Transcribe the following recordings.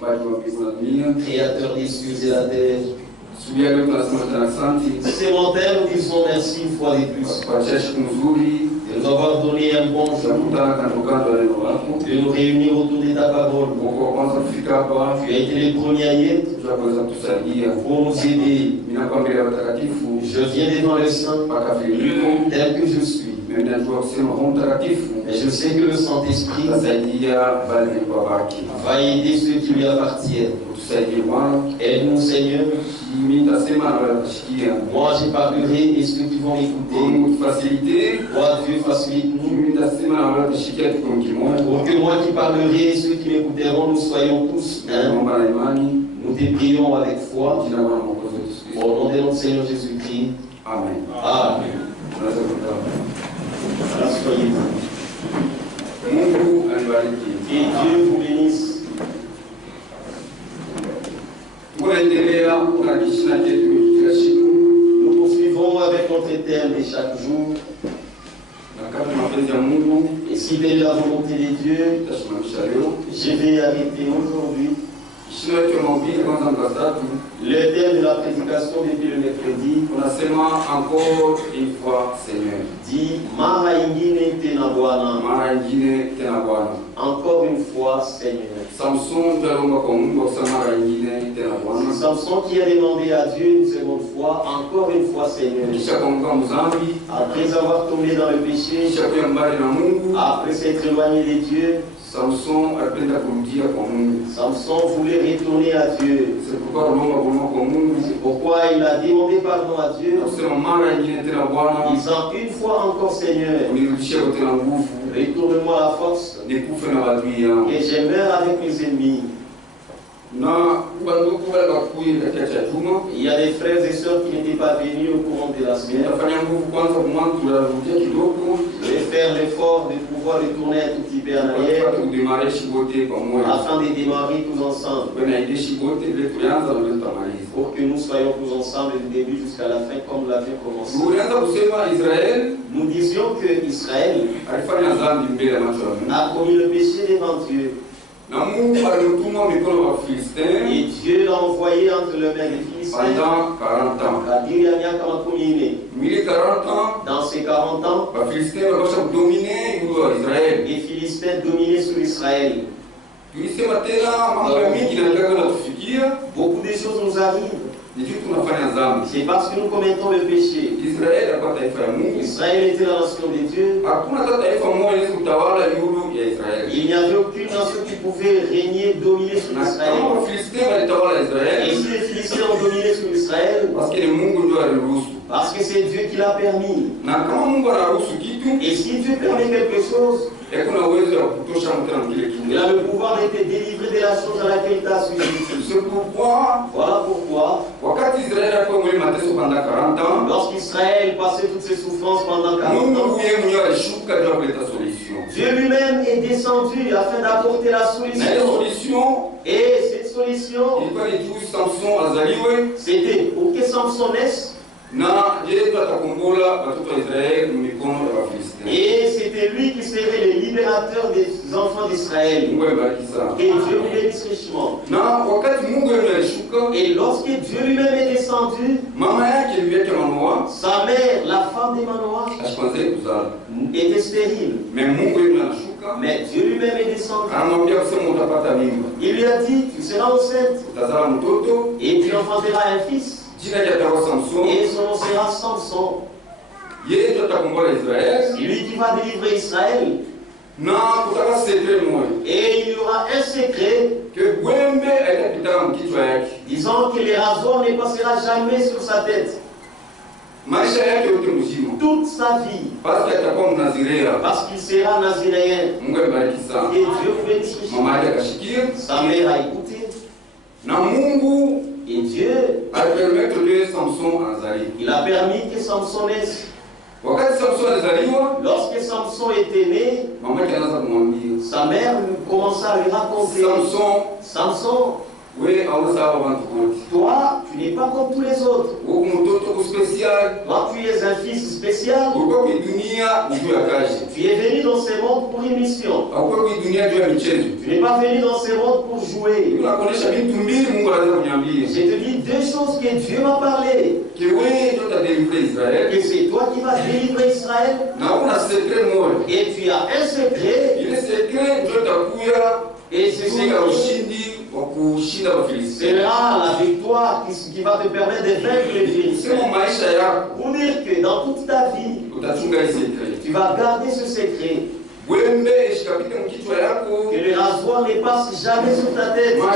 Créateur des cieux et la terre. C'est mon Père, nous disons merci une fois de plus. De nous avoir donné un bon jour. De nous réunir autour de ta parole. Tu as été le premier à y être. Pour nous aider. Je viens devant le Saint, tel que je suis. Mais je sais que le Saint-Esprit va aider ceux qui lui appartiennent. Aide-nous, Seigneur. Moi, je parlerai et ceux qui vont écouter. Toi, Dieu, facilite-nous. Pour que moi qui parlerai et ceux qui m'écouteront, nous soyons tous un. Nous te prions avec foi. Au nom de notre Seigneur Jésus-Christ. Amen. Amen. Soyez-vous. Et Dieu vous bénisse. Nous poursuivons avec notre thème de chaque jour. Et si c'est la volonté de Dieu, je vais arrêter aujourd'hui. Le thème de la prédication depuis le mercredi, encore une fois, Seigneur. Dit Mara ingine tena Bwana. Encore une fois, Seigneur. Samson qui a demandé à Dieu une seconde fois, encore une fois, Seigneur. Après avoir tombé dans le péché, après s'être éloigné de Dieu, Samson voulait retourner à Dieu. C'est pourquoi il a demandé pardon à Dieu. Disant une fois encore, Seigneur, retourne-moi la force et je meurs avec mes ennemis. Il y a des frères et sœurs qui n'étaient pas venus au courant de la semaine. Je vais faire l'effort de pouvoir retourner un tout petit peu en arrière afin de démarrer tous ensemble. Pour que nous soyons tous ensemble du début jusqu'à la fin comme nous l'avions commencé. Nous disions que Israël a commis le péché devant Dieu. Et Dieu l'a envoyé entre les mains des Philistins pendant 40 ans. Dans ces 40 ans, les Philistins dominaient sur Israël. Beaucoup de choses nous arrivent. C'est parce que nous commettons le péché. Israël était la nation de Dieu. Il n'y avait aucune nation qui pouvait régner, dominer sur Israël. Et si les Philistins ont dominé sur Israël, parce que c'est Dieu qui l'a permis. Et si Dieu permet quelque chose, il a le pouvoir de te délivrer de la chose à laquelle tu as suivi. Voilà pourquoi, lorsqu'Israël passait toutes ses souffrances pendant 40 ans, Dieu lui-même est descendu afin d'apporter la solution. Et cette solution, c'était pour que Samson naisse. Et c'était lui qui serait le libérateur des enfants d'Israël. Et Dieu lui bénisse richement. Et lorsque Dieu lui-même est descendu, sa mère, la femme de Manoah, était stérile. Mais Dieu lui-même est descendu. Il lui a dit, tu seras enceinte et tu enfanteras un fils. Et son nom sera Samson. C'est lui qui va délivrer Israël. Et il y aura un secret disant que les rasoirs ne passera jamais sur sa tête. Toute sa vie. Parce qu'il sera naziréen. Et Dieu vous bénisse. Sa mère a écouté. Et Dieu il a permis que Samson naisse. Lorsque Samson était né, sa mère commença à lui raconter. Samson, Toi, tu n'es pas comme tous les autres. Toi, tu es un fils spécial. Tu es venu dans ce monde pour une mission. Tu n'es pas venu dans ce monde pour jouer. Je te dis deux choses que Dieu m'a parlé. Que c'est toi qui vas délivrer Israël. Et tu as un secret. Et ce secret sera la victoire qui va te permettre de vaincre les Philistins. Pour dire que dans toute ta vie, tu vas garder ce secret. Que le rasoir ne passe jamais sur ta tête. Tous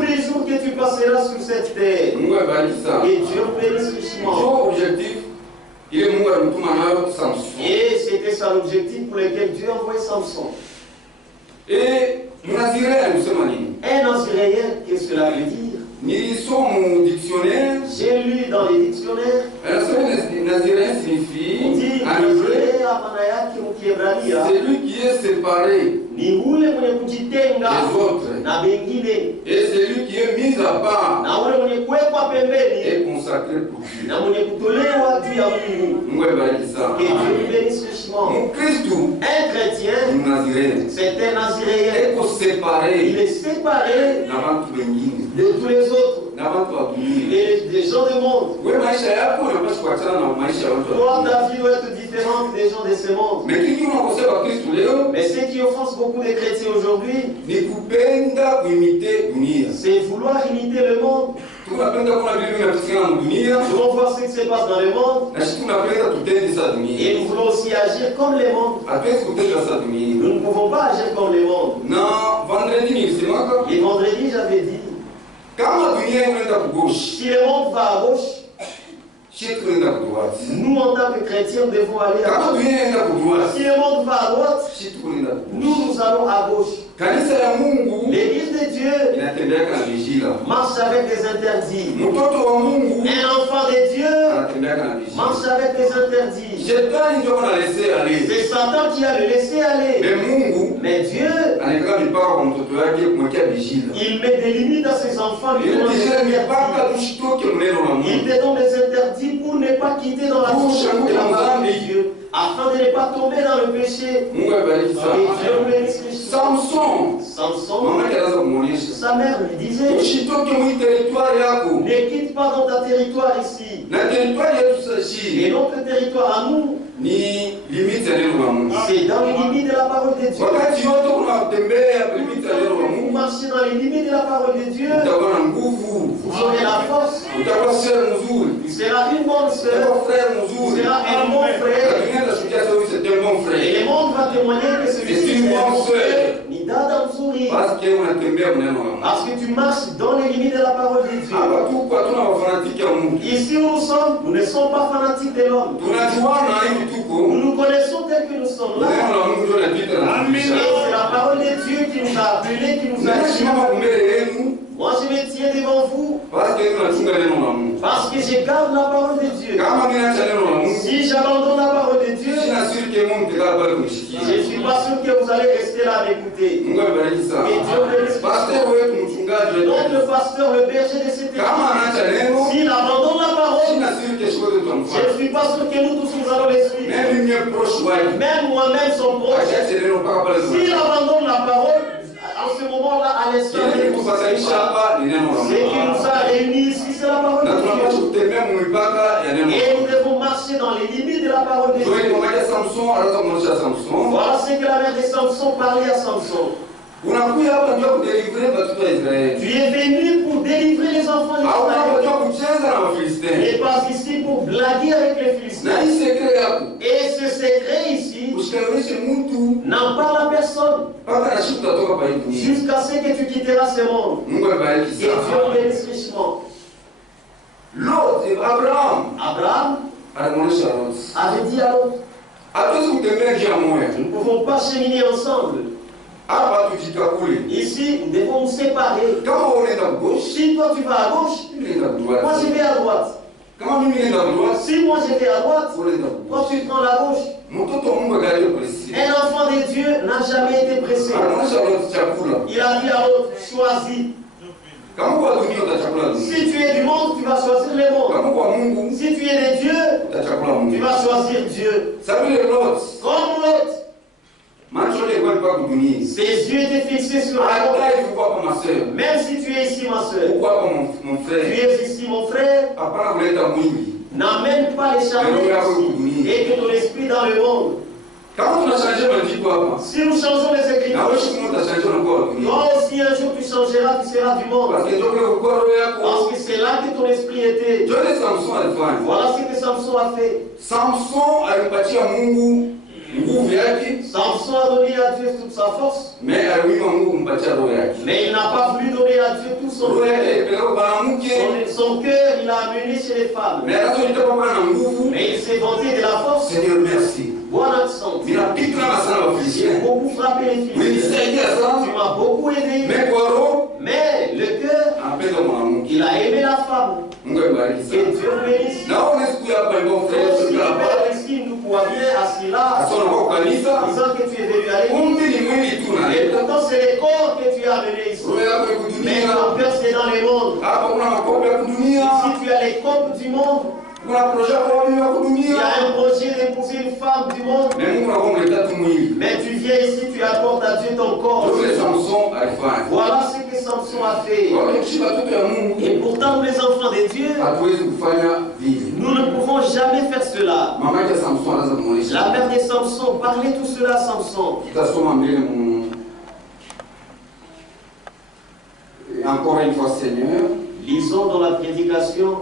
les jours que tu passeras sur cette terre. Et Dieu bénisse richement. Et c'était ça l'objectif pour lequel Dieu a envoyé Samson. Et un naziréen, qu'est-ce que cela veut dire? J'ai lu dans les dictionnaires. On dit celui qui est séparé des autres et celui qui est mis à part et consacré pour Dieu. Un chrétien, c'est un naziréen. Il est séparé de tous les autres. Et des gens du monde. Toi, ta vie doit être différente des gens de ce monde. Mais ce qui offense beaucoup de chrétiens aujourd'hui, c'est vouloir imiter le monde. Nous voulons voir ce qui se passe dans le monde. Et nous voulons aussi agir comme le monde. Nous ne pouvons pas agir comme le monde. Et vendredi, j'avais dit, si le monde va à gauche, nous en tant que chrétiens devons aller à gauche. Si le monde va à droite, nous allons à gauche. L'église de Dieu marche avec des interdits. Un enfant de Dieu marche avec des interdits. C'est Satan qui a le laissé aller. Mais Dieu, il met des limites à ses enfants. Il te donne des interdits pour ne pas quitter dans la bouche de la parole de Dieu, afin de ne pas tomber dans le péché. Et Dieu bénisse les Samson, sa mère lui disait, ne quitte pas dans ta territoire ici. Et notre territoire à nous, c'est dans les limites de la parole de Dieu. Vous marchez dans les limites de la parole de Dieu, vous aurez la force. Tu seras une bonne sœur, tu seras un bon frère. Et le monde va témoigner que celui-ci est un bon frère. Parce que tu marches dans les limites de la parole de Dieu. Ici où nous sommes, nous ne sommes pas fanatiques de l'homme. Nous nous connaissons tel que nous sommes là. C'est la parole de Dieu qui nous a appelés, qui nous a dit. Moi je me tiens devant vous parce que je garde la parole de Dieu. Si j'abandonne la parole de Dieu, je ne suis pas sûr que vous allez rester là à m'écouter. Et Dieu bénisse notre pasteur, le berger de cette église. S'il abandonne la parole, je ne suis pas sûr que nous tous nous allons les suivre. Même moi-même son proche. S'il abandonne la parole, en ce moment-là, à l'instant, ce qui nous a réunis ici, c'est la parole de Dieu. Et nous devons marcher dans les limites de la parole de Dieu. Voilà ce que la mère de Samson parlait à Samson. Tu es venu pour délivrer les enfants d'Israël. Et pas ici pour blaguer avec les Philistins. Et ce secret ici n'en parle à personne jusqu'à ce que tu quitteras ce monde. Et Dieu bénisse richement. Abraham avait dit à l'autre, nous ne pouvons pas cheminer ensemble. Ici, nous devons nous séparer. Si toi tu vas à gauche, moi je vais à droite. Si moi j'étais à droite, toi tu prends la gauche. Un enfant de Dieu n'a jamais été pressé. Il a dit à l'autre, choisis. Si tu es du monde, tu vas choisir les mondes. Si tu es de Dieu, tu vas choisir Dieu. Comme l'autre. Ses yeux étaient fixés sur la monde. Même si tu es ici, ma soeur, tu es ici, mon frère, n'amène pas les charniers et que ton esprit dans le monde. Si nous changeons les Écritures, toi aussi un jour tu changeras, tu seras du monde. Parce que c'est là que ton esprit était. Voilà ce que Samson a fait. Samson a donné à Dieu toute sa force. Mais il n'a pas voulu donner à Dieu tout son cœur. Son cœur, il l'a amené chez les femmes. Mais il s'est vanté de la force. Seigneur, merci. Bon accent. Tu as beaucoup frappé les filles. Tu m'as beaucoup aidé. Mais le cœur, il a aimé la femme. Que Dieu bénisse. Ici, nous pouvons bien assis là, disant que tu es venu à l'église. Et pourtant, c'est les corps que tu as amenés ici. Mais ton cœur, c'est dans les mondes. Ici, tu as les copes du monde. Il y a un projet d'épouser une femme du monde. Mais tu viens ici, tu apportes à Dieu ton corps. Voilà ce que Samson a fait. Et pourtant, les enfants de Dieu, nous ne pouvons jamais faire cela. La mère de Samson, parlez tout cela à Samson. Encore une fois, Seigneur. Lisons dans la prédication.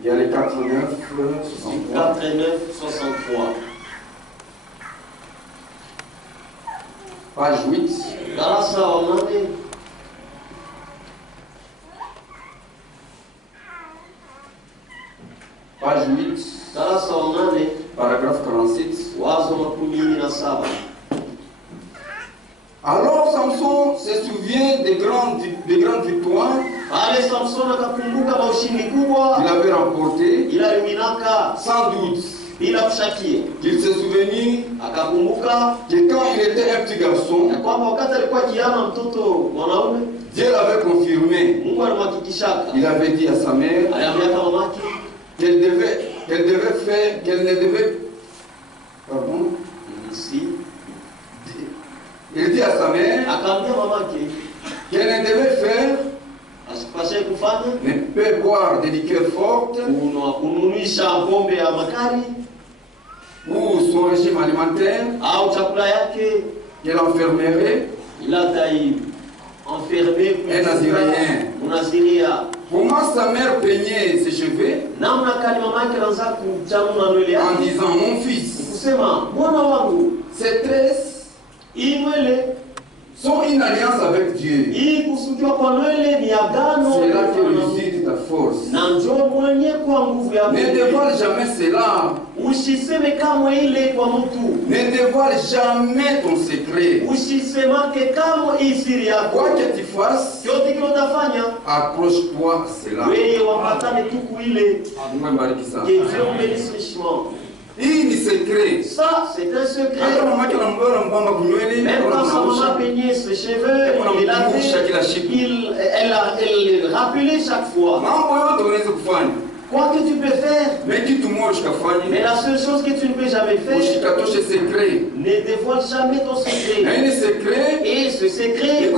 Il y a les 49, 63. Page 8. Page 8. Paragraphe 46. Alors Samson se souvient des grandes victoires qu'il avait remportées, sans doute. Il se souvenait que quand il était un petit garçon, Dieu l'avait confirmé. Il avait dit à sa mère qu'elle ne devait pardon, il dit à sa mère qu'elle ne devait faire ne peut boire des liqueurs fortes ou son régime alimentaire qu'elle enfermerait un Naziréen. Comment sa mère peignait ses cheveux en disant mon fils, ses tresses sont une alliance avec Dieu. C'est là que réside ta force. Ne dévoile jamais cela. Ne dévoile jamais ton secret. Quoi que tu fasses, accroche-toi à cela. Il secret. Ça, c'est un secret. Même quand sa maman peignait ses cheveux, elle rappelait chaque fois. Quoi que tu peux faire, mais la seule chose que tu ne peux jamais faire, ne dévoile jamais ton secret. Et ce secret,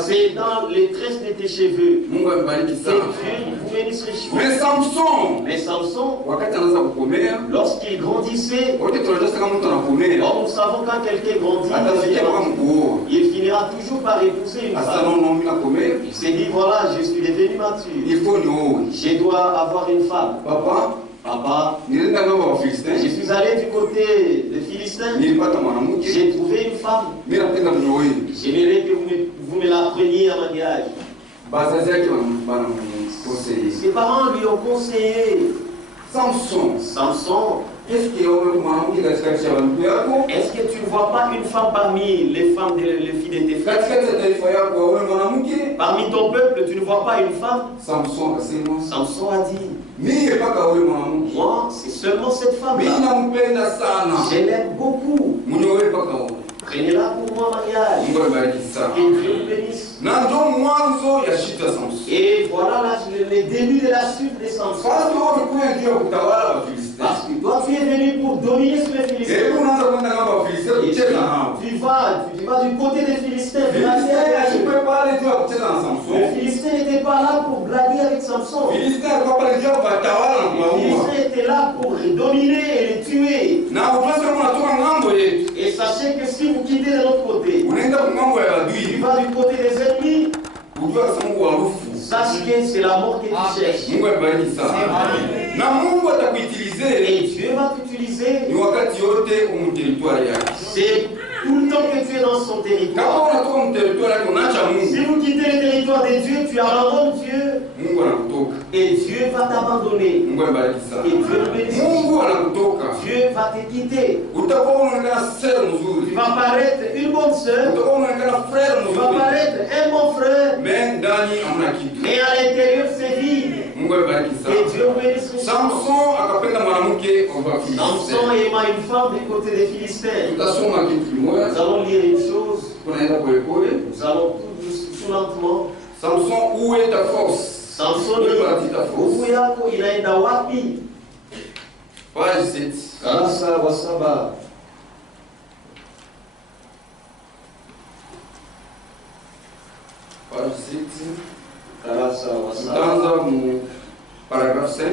c'est dans les tresses de tes cheveux. Mais Samson, lorsqu'il grandissait, nous savons quand quelqu'un grandit, il finira toujours par épouser une femme. Il s'est dit, voilà, je suis devenu mature. Je dois avoir une femme. Papa, je suis allé du côté des Philistins. J'ai trouvé une femme. J'aimerais que vous me la preniez à mariage. Ses parents lui ont conseillé. Samson, Est-ce que tu ne vois pas une femme parmi les femmes, les filles de tes frères? Parmi ton peuple, tu ne vois pas une femme? Samson a dit, moi, c'est seulement cette femme-là. Je l'aime beaucoup. Prenez-la pour moi, mariage. Que Dieu vous bénisse. Et voilà les débuts de la suite de Samson. Parce que toi, tu es venu pour dominer sur les Philistins. Tu vas du côté des Philistins. Le Philistin n'était pas là pour blaguer avec Samson. Le Philistin était là pour les dominer et les tuer. Et sachez que si vous quittez de l'autre côté, tu vas du côté des ennemis, sache que c'est la mort que tu cherches. Et Dieu va t'utiliser. C'est tout le temps que tu es dans son territoire. Si vous quittez le territoire de Dieu, tu abandonnes Dieu. Et Dieu va t'abandonner. Et Dieu te bénisse. Dieu va te quitter. Tu vas paraître une bonne sœur. Tu vas paraître un bon frère. Mais à l'intérieur, c'est vide. Et Dieu vous bénisse. Samson aima une femme du côté des Philistins. Nous allons lire une chose. Nous allons tout lentement. Samson, où est ta force? Samson, nguvu yako inaenda wapi? Page 7. Karasa wa saba. Page 7. Karasa wa saba. Dans mon paragraphe 5.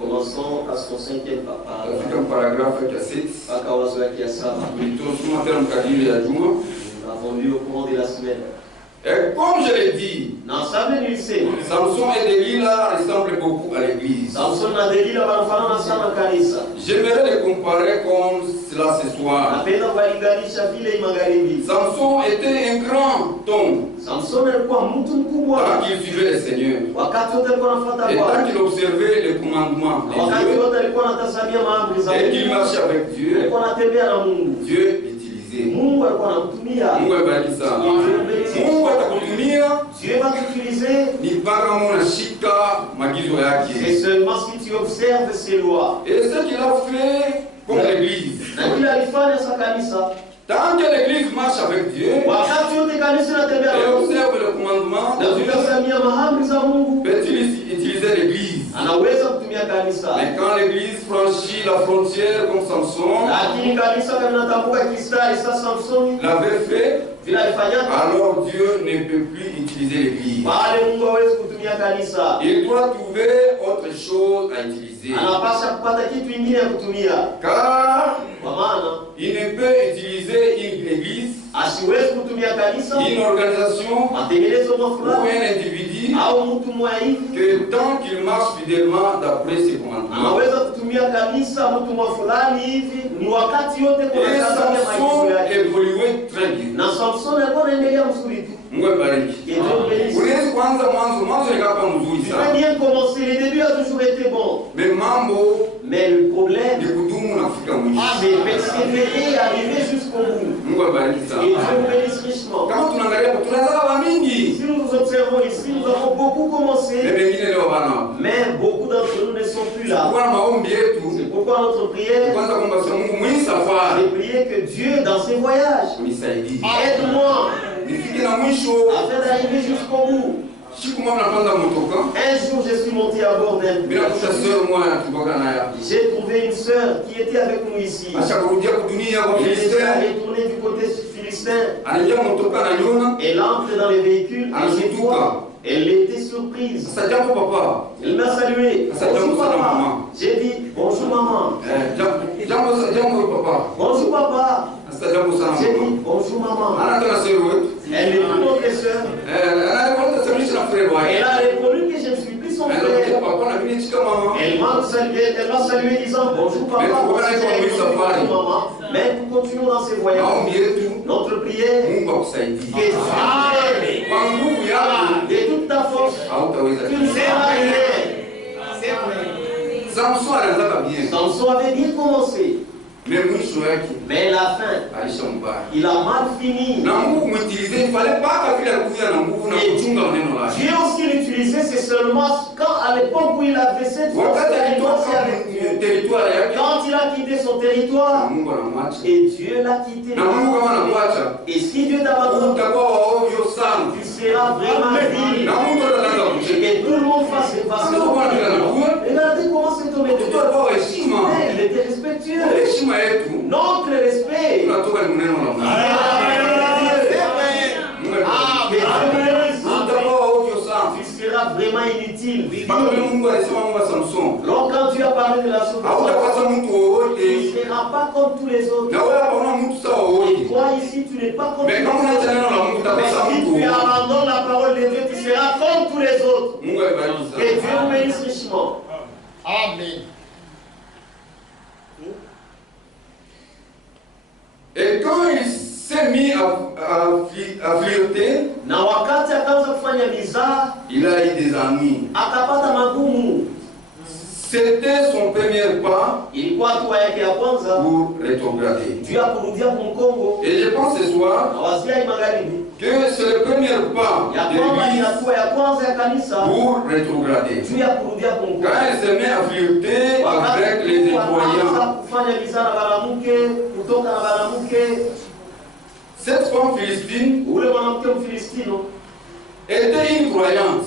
Commençons à son 5e paragraphe. Katika paragraphe ya 7. Akawazo yake ya saba. Tulisoma tena mkadiri ya juma. Nous avons lu au cours de la semaine. Et comme je l'ai dit, Samson et Delilah ressemblent beaucoup à l'église. J'aimerais les comparer comme cela ce soir. Samson était un grand homme. Tant qu'il suivait le Seigneur. Et tant qu'il observait les commandements de Dieu. Et qu'il marchait avec Dieu. Dieu Mungu abariki sana. Mungu atakutumia. Dieu va t'utiliser. Ni mpaka unashika maagizo yake. C'est seulement si tu observes ses lois. Et ce qu'il a fait comme l'église. Na kile alifanya sa kanisa. Tant que l'église marche avec Dieu. Wakati wote kanisa inatembea. Et observe le commandement. Na tunasamia maamri za Mungu. Peut-il utiliser l'église? Anaweza kutumia kanisa. Mais quand l'église franchit la frontière comme Samson. Lakini kanisa kama natambuka kistari sa Samson. L'avait fait. Alors Dieu ne peut plus utiliser l'église. Il doit trouver autre chose à utiliser. Car il ne peut utiliser une église, une organisation ou un individu que tant qu'il marche fidèlement d'après ses commandements. Et Samson évoluait très bien. Mungu abariki. Unaweza kuanza mwanzo ikapa mzuri sana. Tu peux bien commencer, les débuts a toujours été bon. Mais le problème, ni kudumu na kufika mwisho. C'est persévérer et arriver jusqu'au bout. Mungu abariki sana. Et Dieu vous bénisse richement. Kama tunaangalia tunazala mingi. Si nous observons ici, nous avons beaucoup commencé. Mais beaucoup d'entre nous ne sont plus là. C'est pourquoi notre prière, c'est prier que Dieu dans ses voyages aide-moi afin d'arriver jusqu'au bout. Un jour, je suis monté à bord d'un bateau. J'ai trouvé une sœur qui était avec nous ici. Elle était retournée du côté philistin. Elle entre dans les véhicules et je vois. Elle était surprise. Elle m'a salué. Bonjour papa. J'ai dit bonjour maman. Bonjour papa. J'ai dit bonjour maman. Elle est plus notre sœur. Elle a répondu que je ne suis plus son frère. Elle m'a salué disant bonjour papa. Bonjour maman. Mais nous continuons dans ces voyages. Notre prière, que de toute ta force, tu ne seras rien. Samson avait bien commencé. Mais la fin, il a mal fini. Et Dieu aussi l'utilisait, c'est seulement quand à l'époque où il avait cette force, quand il a quitté son territoire, et Dieu l'a quitté. Et si Dieu t'abandonne, tu seras vraiment vil. Et tout le monde va se passer. Regardez comment cet homme était. Il était respectueux. Notre respect. Tu seras vraiment inutile. Donc quand tu as parlé de la sauvetage, tu ne seras pas comme tous les autres. Et toi ici, tu n'es pas comme tous les autres. Mais si tu abandonnes la parole de Dieu, tu seras comme tous les autres. Que Dieu nous bénisse richement. Amen. Et quand il s'est mis à flirter, il a eu des ennuis. C'était son premier pas pour rétrograder. Et je pense ce soir que c'est le premier pas de l'Église pour rétrograder. Quand elle se met à flirter avec les incroyants, cette femme philistine était une croyante.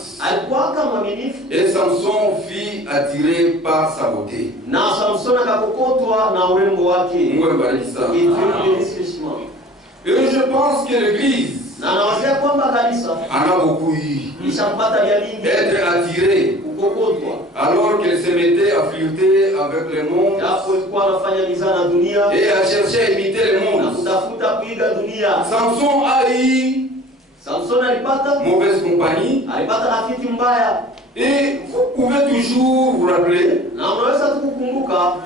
Et Samson fut attiré par sa beauté. Et je pense que l'Église en a beaucoup eu d'être attiré alors qu'elle se mettait à flirter avec le monde et à chercher à imiter le monde. Samson a eu mauvaise compagnie. Et vous pouvez toujours vous rappeler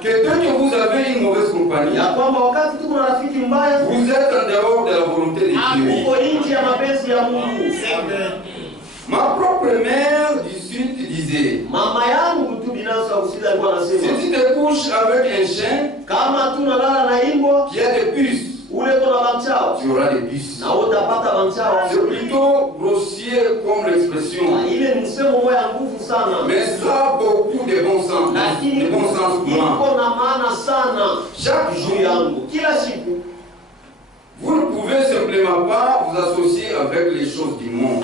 que dès que vous avez une mauvaise compagnie, vous êtes en dehors de la volonté de Dieu. Ma propre mère du Sud disait, si tu te couches avec un chien qui a des puces, tu auras des puces. C'est plutôt grossier comme l'expression, mais ça a beaucoup de bon sens, chaque jour, vous ne pouvez simplement pas vous associer avec les choses du monde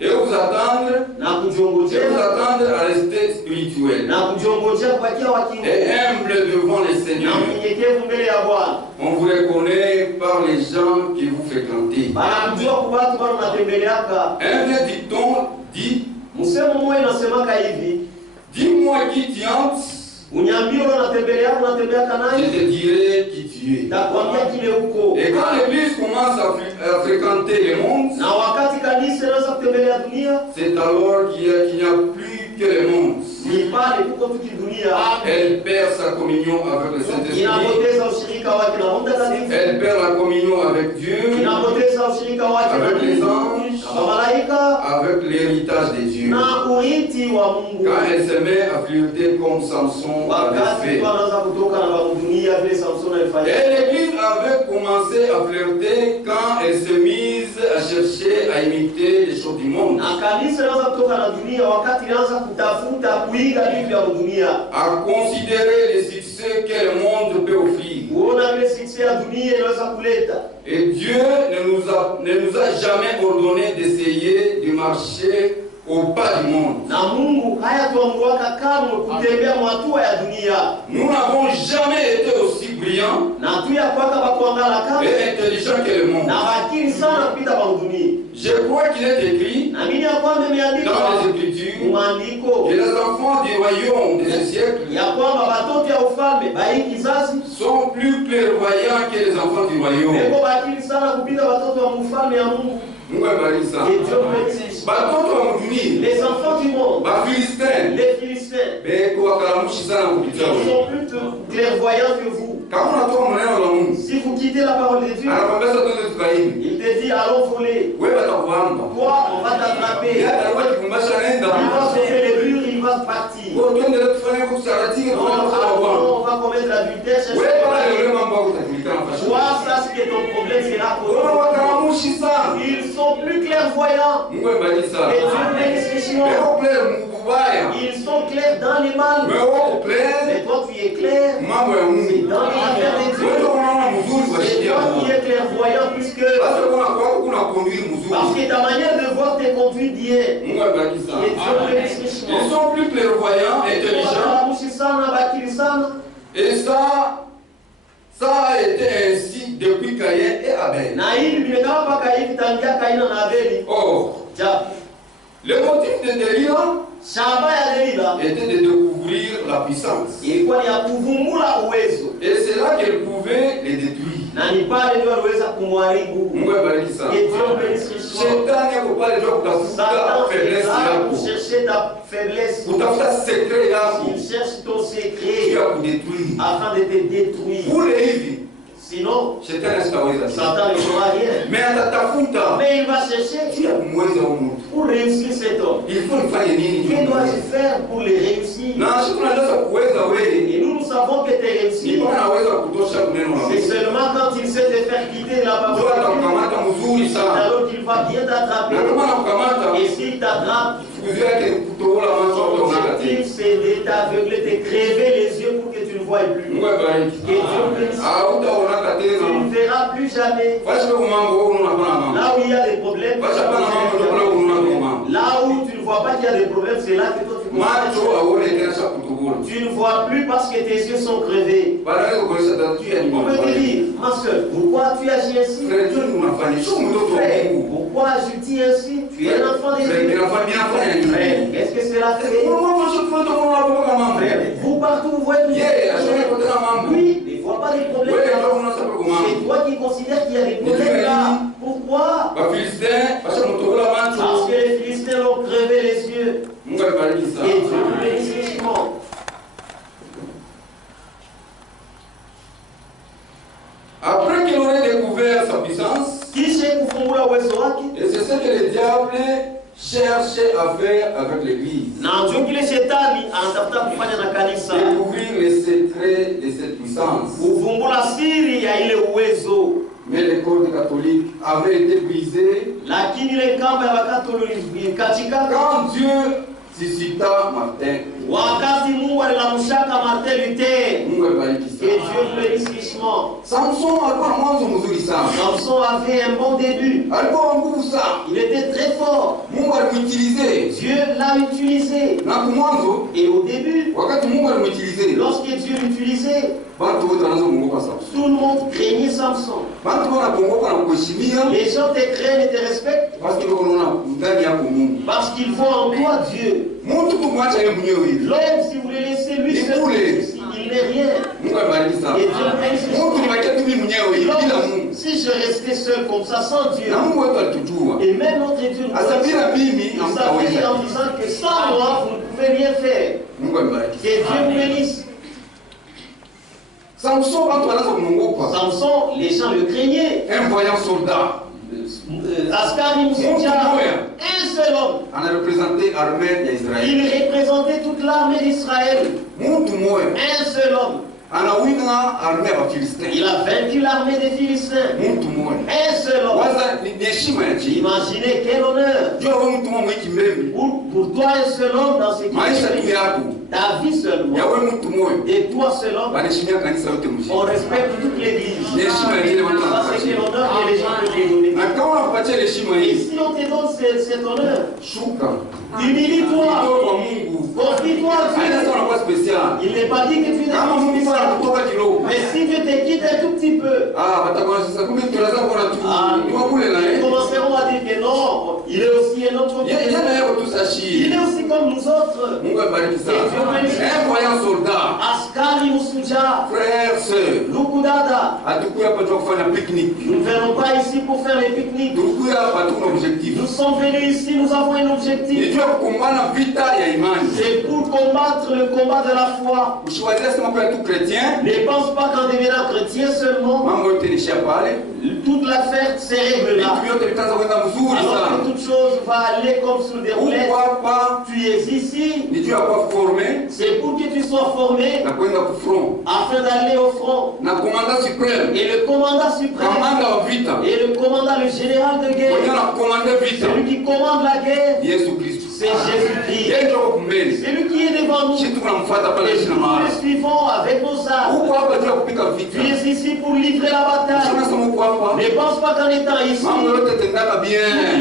et vous attendre à rester spirituel et humble devant les seigneurs. On vous reconnaît par les gens que vous fréquentez. Un vieux dicton dit, dis-moi qui tu entres, je te dirai qui tu es. Et quand l'Église commence à fréquenter le monde, c'est alors qu'il n'y a plus que le monde. Elle perd sa communion avec le Saint-Esprit. Elle perd la communion avec Dieu, avec les anges, avec l'héritage de Dieu. Quand elle se met à flirter comme Samson avait fait. Et l'Église avait commencé à flirter quand elle s'est mise à chercher à imiter les choses du monde. À considérer les succès que le monde peut offrir. Et Dieu ne nous a jamais ordonné d'essayer de marcher au pas du monde. Nous n'avons jamais été aussi brillants et intelligents que le monde. Je crois qu'il est écrit dans les Écritures que les enfants du royaume de ce siècle sont plus clairvoyants que les enfants du royaume. Les enfants du monde, les Philistins, ils sont plus clairvoyants que vous. Si vous quittez la parole de Dieu, il te dit allons voler. Toi, on va t'attraper. Il va sauver les murs, il va on va commettre l'adultère. Toi, ça, ce qui est ton problème, c'est là. Ils sont plus clairvoyants. Et Dieu bénisse richement. Ils sont clairs dans les mal. Mais toi, tu es clair. C'est dans les affaires de Dieu. C'est toi qui es clairvoyant, puisque parce que ta manière de voir tes conduites d'hier. Ils sont plus clairvoyants, intelligents. Et ça a été ainsi depuis Caïn et Abel. Or, le motif de Delilah était de découvrir la puissance. Et c'est là qu'elle pouvait les détruire. Il cherche ton secret afin de te détruire. Sinon, Satan ne fera rien. Mais il va chercher pour réussir cet homme. Que dois-je faire pour les réussir? Et nous savons que tu es réussi. C'est seulement quand il sait te faire quitter la parole alors qu'il va bien t'attraper. Et s'il t'attrape, l'objectif c'est de t'aveugler, de crever les yeux pour que tu ne voies plus. Tu ne verras plus jamais. Là où il y a des problèmes, là où tu ne vois pas qu'il y a des problèmes, c'est là que toi tu commences. Tu ne vois plus parce que tes yeux sont crevés. On peut te dire, ma soeur, pourquoi tu agis ainsi? Pourquoi agis-tu ainsi? Tu es un enfant de Dieu. Qu'est-ce que cela fait? Vous partout, vous voyez tout ça. Oui, il ne voit pas les problèmes. C'est toi qui considères qu'il y a des problèmes là. Pourquoi? Parce que les Philistins l'ont crevé les yeux. Et Dieu bénisse richement. Après qu'il aurait découvert sa puissance, et c'est ce que le diable cherchait à faire avec l'église. Découvrir les secrets de cette puissance. Mais les cordes catholiques avaient été brisées quand Dieu suscita Martin. Samson avait un bon début. Il était très fort. Dieu l'a utilisé. Et au début, lorsque Dieu l'utilisait, tout le monde craignait Samson. Les gens te craignent et te respectent parce qu'ils voient en toi Dieu. L'homme, si vous le laissez lui seul, il n'est rien. Et Dieu, si je restais seul comme ça, sans Dieu, et même notre Dieu nous savait en disant que sans moi, vous ne pouvez rien faire. Que Dieu vous bénisse. Samson, les gens le craignaient. Un voyant soldat. Askari Moussoudia, un seul homme. Il représentait toute l'armée d'Israël. Un seul homme. Il a vaincu l'armée des Philistins. Un seul homme. Imaginez quel honneur. Pour toi, un seul homme dans ce qui est ta vie seulement. Et toi seul homme. On respecte toute l'église. Ça, c'est quel honneur que les gens peuvent te donner. Et si on te donne cet honneur, humilie-toi. Confie-toi à Dieu. Il n'est pas dit que tu n'es pas spécial. Mais si Dieu te quitte un tout petit peu, nous commencerons à dire que non, il est aussi un autre. Il est aussi comme nous autres. Un voyant soldat. Askari Moussoudia. Frère, sœur. Lukudada. Nous ne venons pas ici pour faire les pique-niques. Nous sommes venus ici, nous avons un objectif. C'est pour combattre le combat de la foi. Ne pense pas qu'en devenant chrétien seulement, toute l'affaire se règle là. Alors que toute chose va aller comme sur des roulettes. Tu es ici. C'est pour que tu sois formé afin d'aller au front. Et le commandant suprême et le commandant, le général de guerre, celui qui commande la guerre, c'est Jésus-Christ. C'est lui qui est devant nous. Et nous le suivons avec nos armes. Tu es ici pour livrer la bataille. Ne pense pas qu'en étant ici, toutes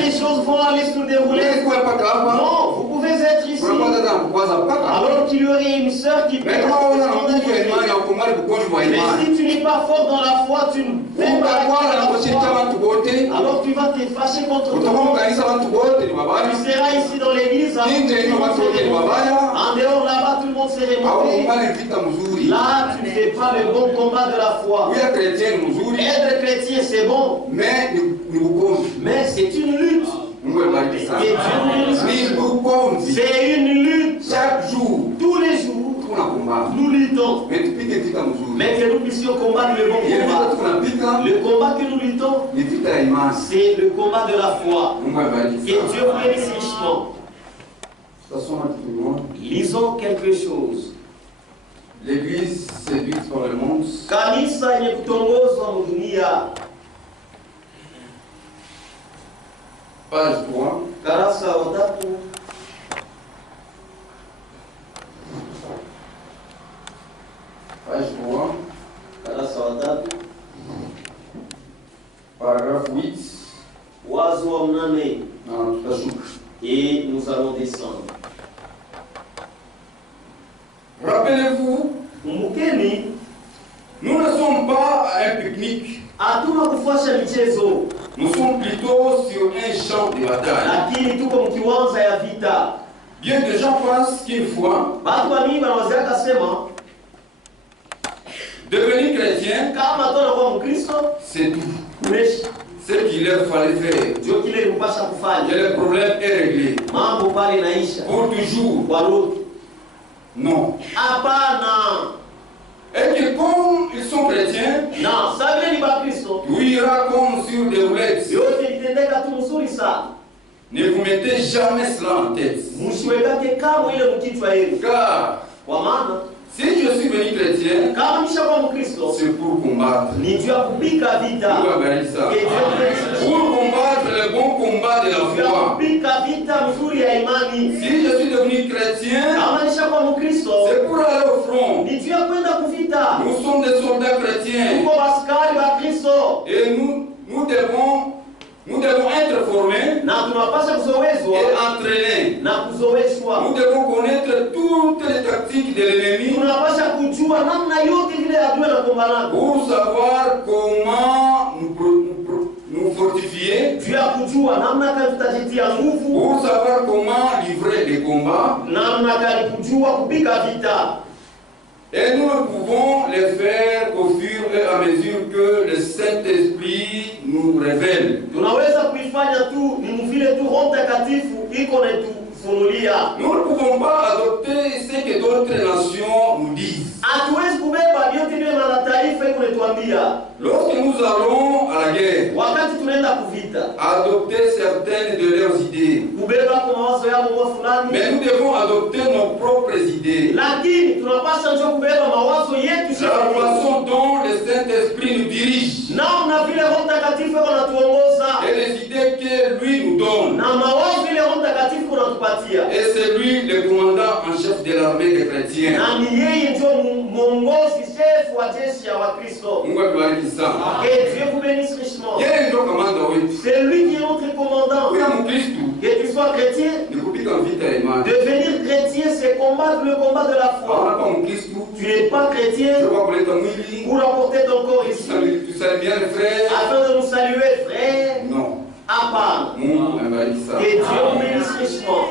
les choses vont aller se dérouler. Non, vous pouvez être ici. Alors qu'il y aurait une sœur qui peut être. Mais si tu n'es pas fort dans la foi, tu ne fais pas la foi. Alors tu vas te fâcher contre tout le monde. Tu seras ici dans l'église. En dehors là-bas, tout le monde s'est remonté. Là, tu ne fais pas le bon combat de la foi. Être chrétien, c'est bon. Mais c'est une lutte. C'est une lutte. Chaque jour, tous les jours, nous luttons. Mais que nous puissions combattre le bon combat. Le combat que nous luttons, c'est le combat de la foi. Que Dieu vous bénisse richement. Lisons quelque chose. L'église séduite par le monde. Kanisa yenye kutongozwa na dunia. Page 3. Karasa wa 3. Page 3. Karasa wa 3. Paragraphe 8. Wazo wa 8. Tutashuka. Et nous allons descendre. Rappelez-vous, nous ne sommes pas à un pique-nique. Nous sommes plutôt sur un champ de bataille. Bien que j'en pense qu'une fois, devenir chrétien, c'est tout. Ce qu'il leur fallait faire. Et le problème est réglé. Pour toujours. Non. Et que comme ils sont chrétiens, il ira comme sur des roulettes. Ne vous mettez jamais cela en tête. Car si je suis venu chrétien, c'est pour combattre. Pour combattre le bon combat de la foi. Si je suis devenu chrétien, c'est pour aller au front. Nous sommes des soldats chrétiens. Et nous devons être formés et entraînés. Nous devons connaître toutes les tactiques de l'ennemi pour savoir comment nous fortifier, pour savoir comment livrer les combats. Et nous ne pouvons les faire qu'au fur et à mesure que le Saint-Esprit nous révèle. Nous ne pouvons pas adopter ce que d'autres nations nous disent. Lorsque nous allons à la guerre, adopter certaines de leurs idées. Mais nous devons adopter nos propres idées. La façon dont le Saint-Esprit nous dirige. Et les idées que lui nous donne. Et c'est lui le commandant en chef de l'armée des chrétiens. Que Dieu vous bénisse richement. C'est lui qui est notre commandant. Que tu sois chrétien, devenir chrétien, c'est combattre le combat de la foi. Tu n'es pas chrétien pour apporter ton corps ici. Afin de nous saluer, frère. Non. À part. Que Dieu vous bénisse richement.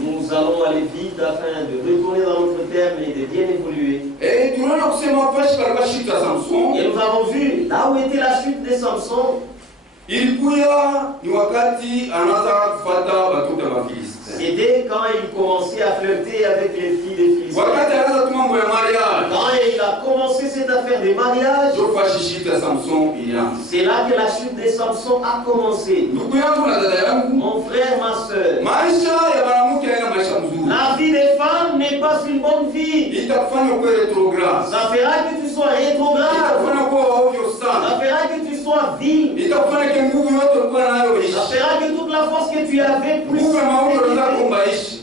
Nous allons aller vite afin de retourner dans notre terme et de bien évoluer. Et nous avons vu là où était la chute de Samson. C'était quand il commençait à flirter avec les filles des Philistins. a commencé cette affaire des mariages, c'est là que la chute de Samson a commencé. Mon frère, ma soeur, la vie des femmes n'est pas une bonne vie. Ça fera que tu sois rétrograde. Ça fera que tu sois vil. Ça fera que toute la force que tu avais, plus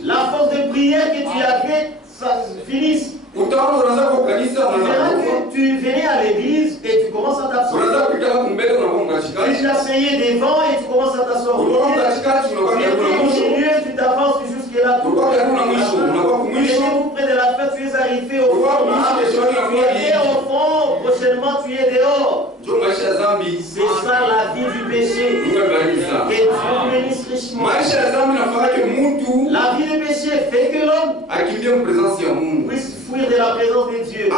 la force de prière que tu avais, ça finisse. Tu verras que tu venais à l'église et tu commences à t'absenter. Tu t'asseyais devant et tu commences à t'asseoir. Et puis au milieu, tu t'avances jusque-là. Tu es près de la fête, tu es arrivé au fond. Tu es au fond, prochainement tu es dehors. C'est ça la vie du péché. Et Dieu bénisse richement. La vie du péché fait que l'homme puisse fuir de la présence de Dieu. Tu ne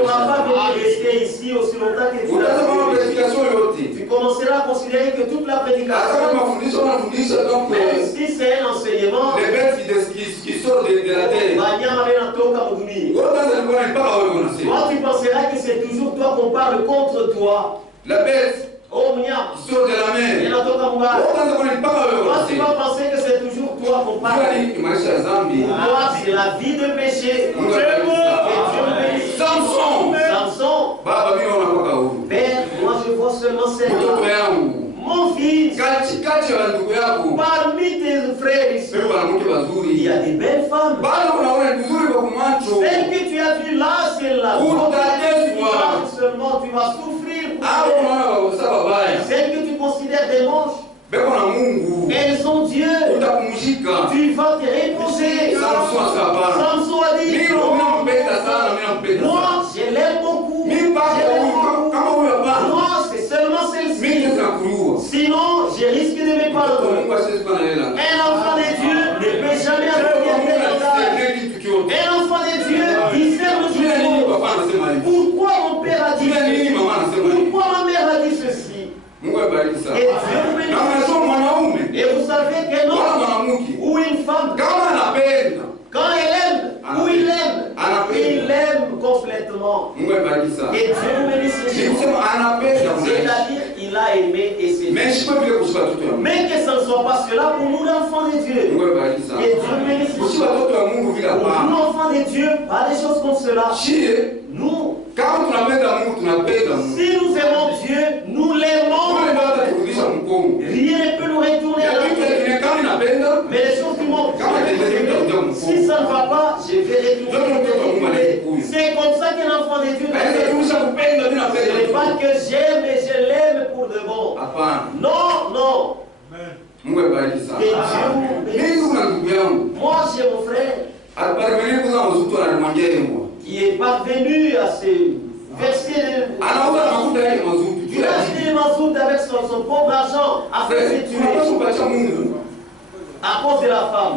pourras pas venir rester ici aussi longtemps que tu l'as. Tu commenceras à considérer que toute la prédication, même si c'est un enseignement, qui sort de la terre, toi tu penseras que c'est toujours toi qu'on parle contre toi. La bête qui sort de la mer. Toi tu vas penser que c'est toujours toi qu'on parle. Toi c'est la vie de péché. Samson. Père, moi je vois seulement celle-là. Mon fils, parmi tes frères ici, il y a des belles femmes. Celle que tu as vue là, c'est là. Seulement tu vas souffrir. Celle que tu considères des manches, elles ont Dieu. Tu vas te reposer. Samson a dit, moi je l'aime beaucoup. Moi c'est seulement celle-ci. Sinon je risque de me pardonner. Un enfant de Dieu ne peut jamais avoir un enfant de Dieu discerne toujours. Pourquoi mon père a dit ceci? Pourquoi ma mère a dit ceci? Et Dieu vous bénisse. Et vous savez qu'un homme ou une femme, quand elle aime, ou il aime complètement. Et Dieu vous bénisse. C'est-à-dire il a aimé et c'est mais que ça ne soit pas cela pour nous l'enfant de Dieu. Et Dieu vous bénisse. Pour nous enfants de Dieu, pas des choses comme cela. Nous, si nous aimons Dieu, nous l'aimons. Rien ne peut nous retourner à la terre. Mais les choses du monde, si ça ne va pas, je vais retourner. C'est comme ça qu'un enfant de Dieu ce n'est pas que j'aime et je l'aime pour de bon. Non, non. Et Dieu, moi j'ai mon frère qui est parvenu à se verser. Il a acheté les mazout avec son propre argent afin de se tuer à cause de la femme.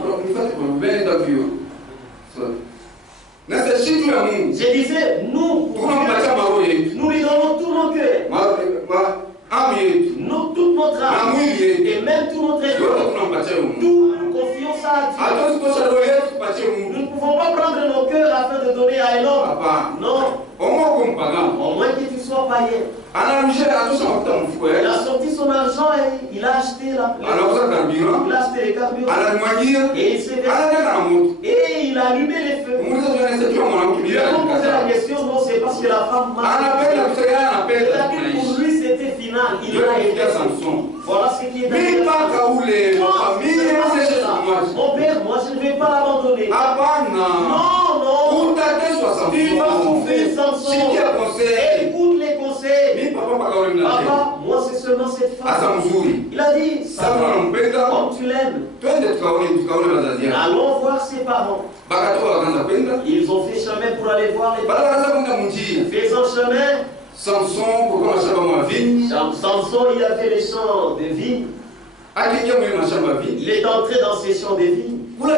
Je disais, nous lui donnons tout nos cœurs, toute notre âme et même tout notre être. Tout nous confions ça à Dieu. Nous ne pouvons pas prendre nos cœurs afin de donner à un homme. Non. Au moins que tu sois païen. Il a sorti son argent et il a acheté il a acheté les carburants. Et il s'est versé. Et il a allumé les feux. Il a posé la question, non, c'est parce que la femme m'a dit. Pour lui, c'était final. Il a aidé Samson. Voilà ce qui est arrivé. Mon père, moi je ne vais pas l'abandonner. Non, non. Tu vas souffrir, Samson. Écoute les conseils. Papa, moi c'est seulement cette femme. Il a dit, comme tu l'aimes. Allons voir ses parents. Ils ont fait chemin pour aller voir les parents. Faisant chemin, Samson, il a fait les champs de vigne. Il est entré dans ces champs de vigne. Là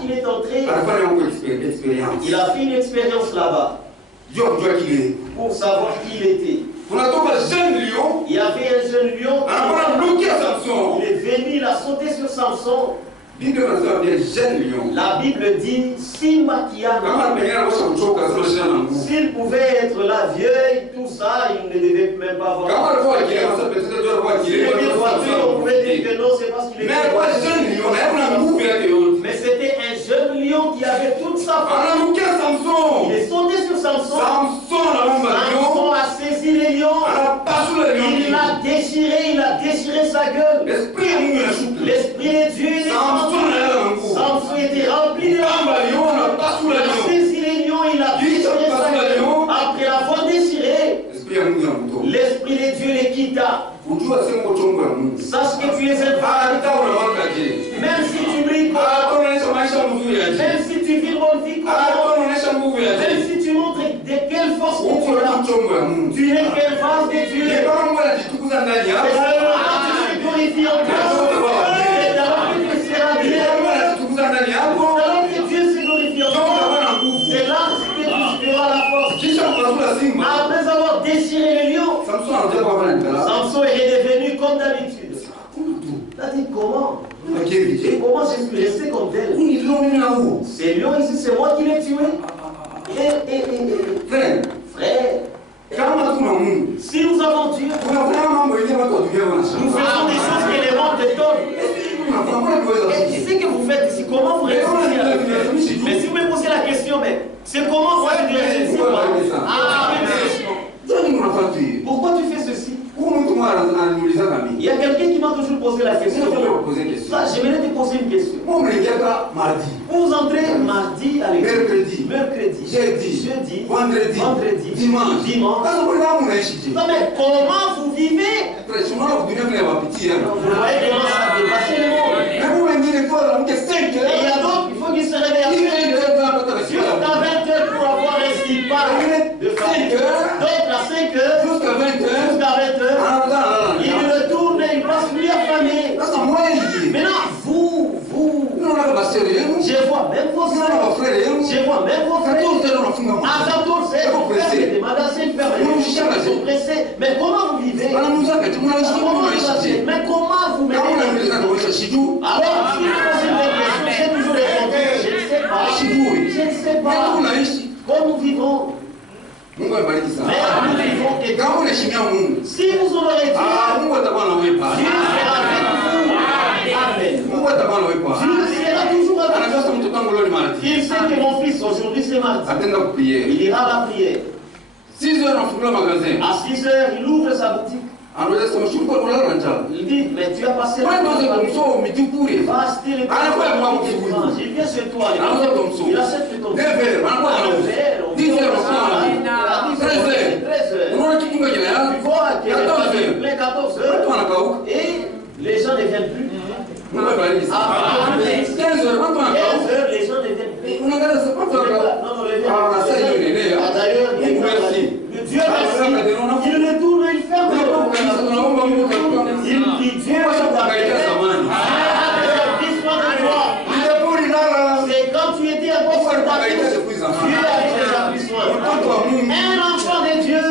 qu'il est entré, il a fait une expérience là-bas pour savoir qui il était. Il y avait un jeune lion. Il est venu, il a sauté sur Samson. La Bible dit, Simba Kiana, s'il pouvait être là vieille, tout ça, il ne devait même pas avoir. Si les voitures, on pouvait dire que non, c'est parce qu'il était. Mais c'était un jeune lion qui avait toute sa force. Il est sauté sur Samson. Samson a saisi les lions. Il l'a déchiré, il a déchiré sa gueule. L'esprit de Dieu est Samson était rempli de lions. Il a saisi les lions, il a déchiré sa gueule. Après l'avoir déchiré, l'esprit de Dieu les quitta. Sache que tu es un frère. Même si tu brilles, même si tu vis bonne vie, même si tu montres de quelle force que tu es quelle force de Dieu. Mais quand tu te glorifies en Dieu, c'est alors que tu seras bien. C'est alors que Dieu se glorifie en toi. C'est là que tu verras la force. Après avoir déchiré le lion, Samson est redevenu comme d'habitude. T'as dit comment? Et comment je suis resté comme tel? Ces lions ici, c'est moi qui les tué. Frère, si nous avons Dieu, nous faisons des choses que les mondes étonnent. Et tu sais que vous faites ici, comment vous réussissez avec Dieu? Mais si vous me posez la question, mais c'est comment moi je réussis? Pourquoi tu fais ceci? Il y a quelqu'un qui m'a toujours posé la question. J'aimerais te poser une question. Vous entrez mardi à l'école, mercredi, jeudi, vendredi, dimanche. Non mais comment vous vivez? Vous voyez comment ça a dépassé le monde. Et il y a d'autres, il faut qu'ils se réveillent à 5 heures. Jusqu'à 20 heures pour avoir un slipa de 5 heures. D'autres à 5 heures. Jusqu'à 20 heures. Il retourne et il passe plus affamé. Maintenant, vous, je vois même vos frères, je vois même vos frères. À 14 heures, vous faites des magasins fermés, ils sont pressés. Mais comment vous vivez? Mais comment vous mettez? Alors, si vous posez une question, j'ai toujours répondu, je ne sais pas. Je ne sais pas. Comment nous vivons? Mais nous vivons et si vous en aurez Dieu, Dieu sera avec vous. Amen. Dieu sera toujours avec vous. Il sait que mon fils, aujourd'hui c'est mardi, il ira à la prière. 6 heures, on fout le magasin. À 6 heures, il ouvre sa boutique. Il dit, mais tu as passé la nuit. Va acheter les trucs. Il vient chez toi. Il achète le ton. 9 heures. 10 heures. 13 heures. Tu vois qu'il y a 14 heures. Et les gens ne viennent plus. À 15 heures, les gens ne viennent plus. Non, d'ailleurs, Dieu merci. Il retourne, il ferme. Il dit Dieu c'est quand tu étais à gauche, Dieu avait déjà pris soin. Un enfant de Dieu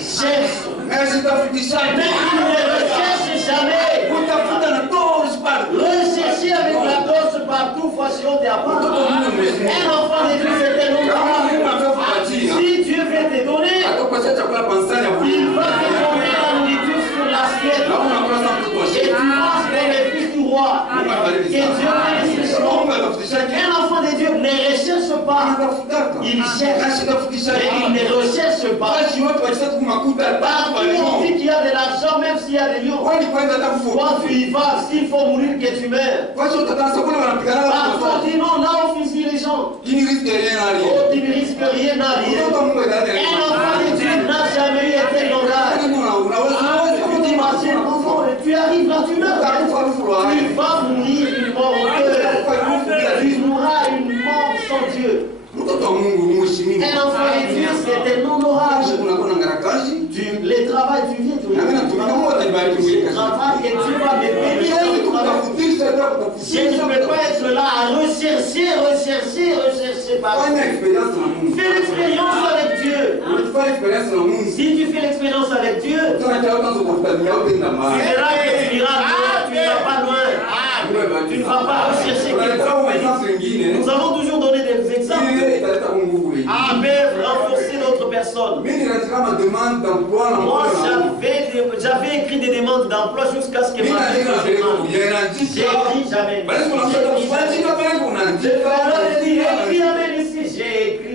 cherche. Mais il ne recherche jamais. Rechercher avec la torche partout, façon d'apprendre. Un enfant de Dieu, c'est un homme. Si Dieu veut te donner, il va te donner la nourriture sur l'assiette. Et tu passes bénéfice du roi. Que Dieu bénisse. Un enfant de Dieu ne recherche pas. Il cherche. Mais il ne recherche pas. Partout on dit qu'il y a de l'argent, même s'il y a des lions. Quand tu y vas, s'il faut mourir, que tu meurs. Parfois on dit non, là on fusille les gens. Tu ne risques rien à rien. Un enfant de Dieu n'a jamais été l'orage. Tu arrives là, tu meurs. Tu vas mourir une mort au cœur. Tu mourras une mort sans Dieu. Un enfant de Dieu, c'est un honorable. Les travail, tu viens, tu travailles et Dieu va me bénir. Je ne peux pas être là à rechercher par Dieu. Fais l'expérience avec Dieu. Si tu fais l'expérience avec Dieu, tu verras que tu n'iras pas loin. Tu ne vas pas Nous avons toujours donné des exemples. Amen. Renforcer notre personne. Moi, j'avais écrit des demandes d'emploi jusqu'à ce que ma vie j'ai écrit jamais. Écris amen ici. J'ai écrit.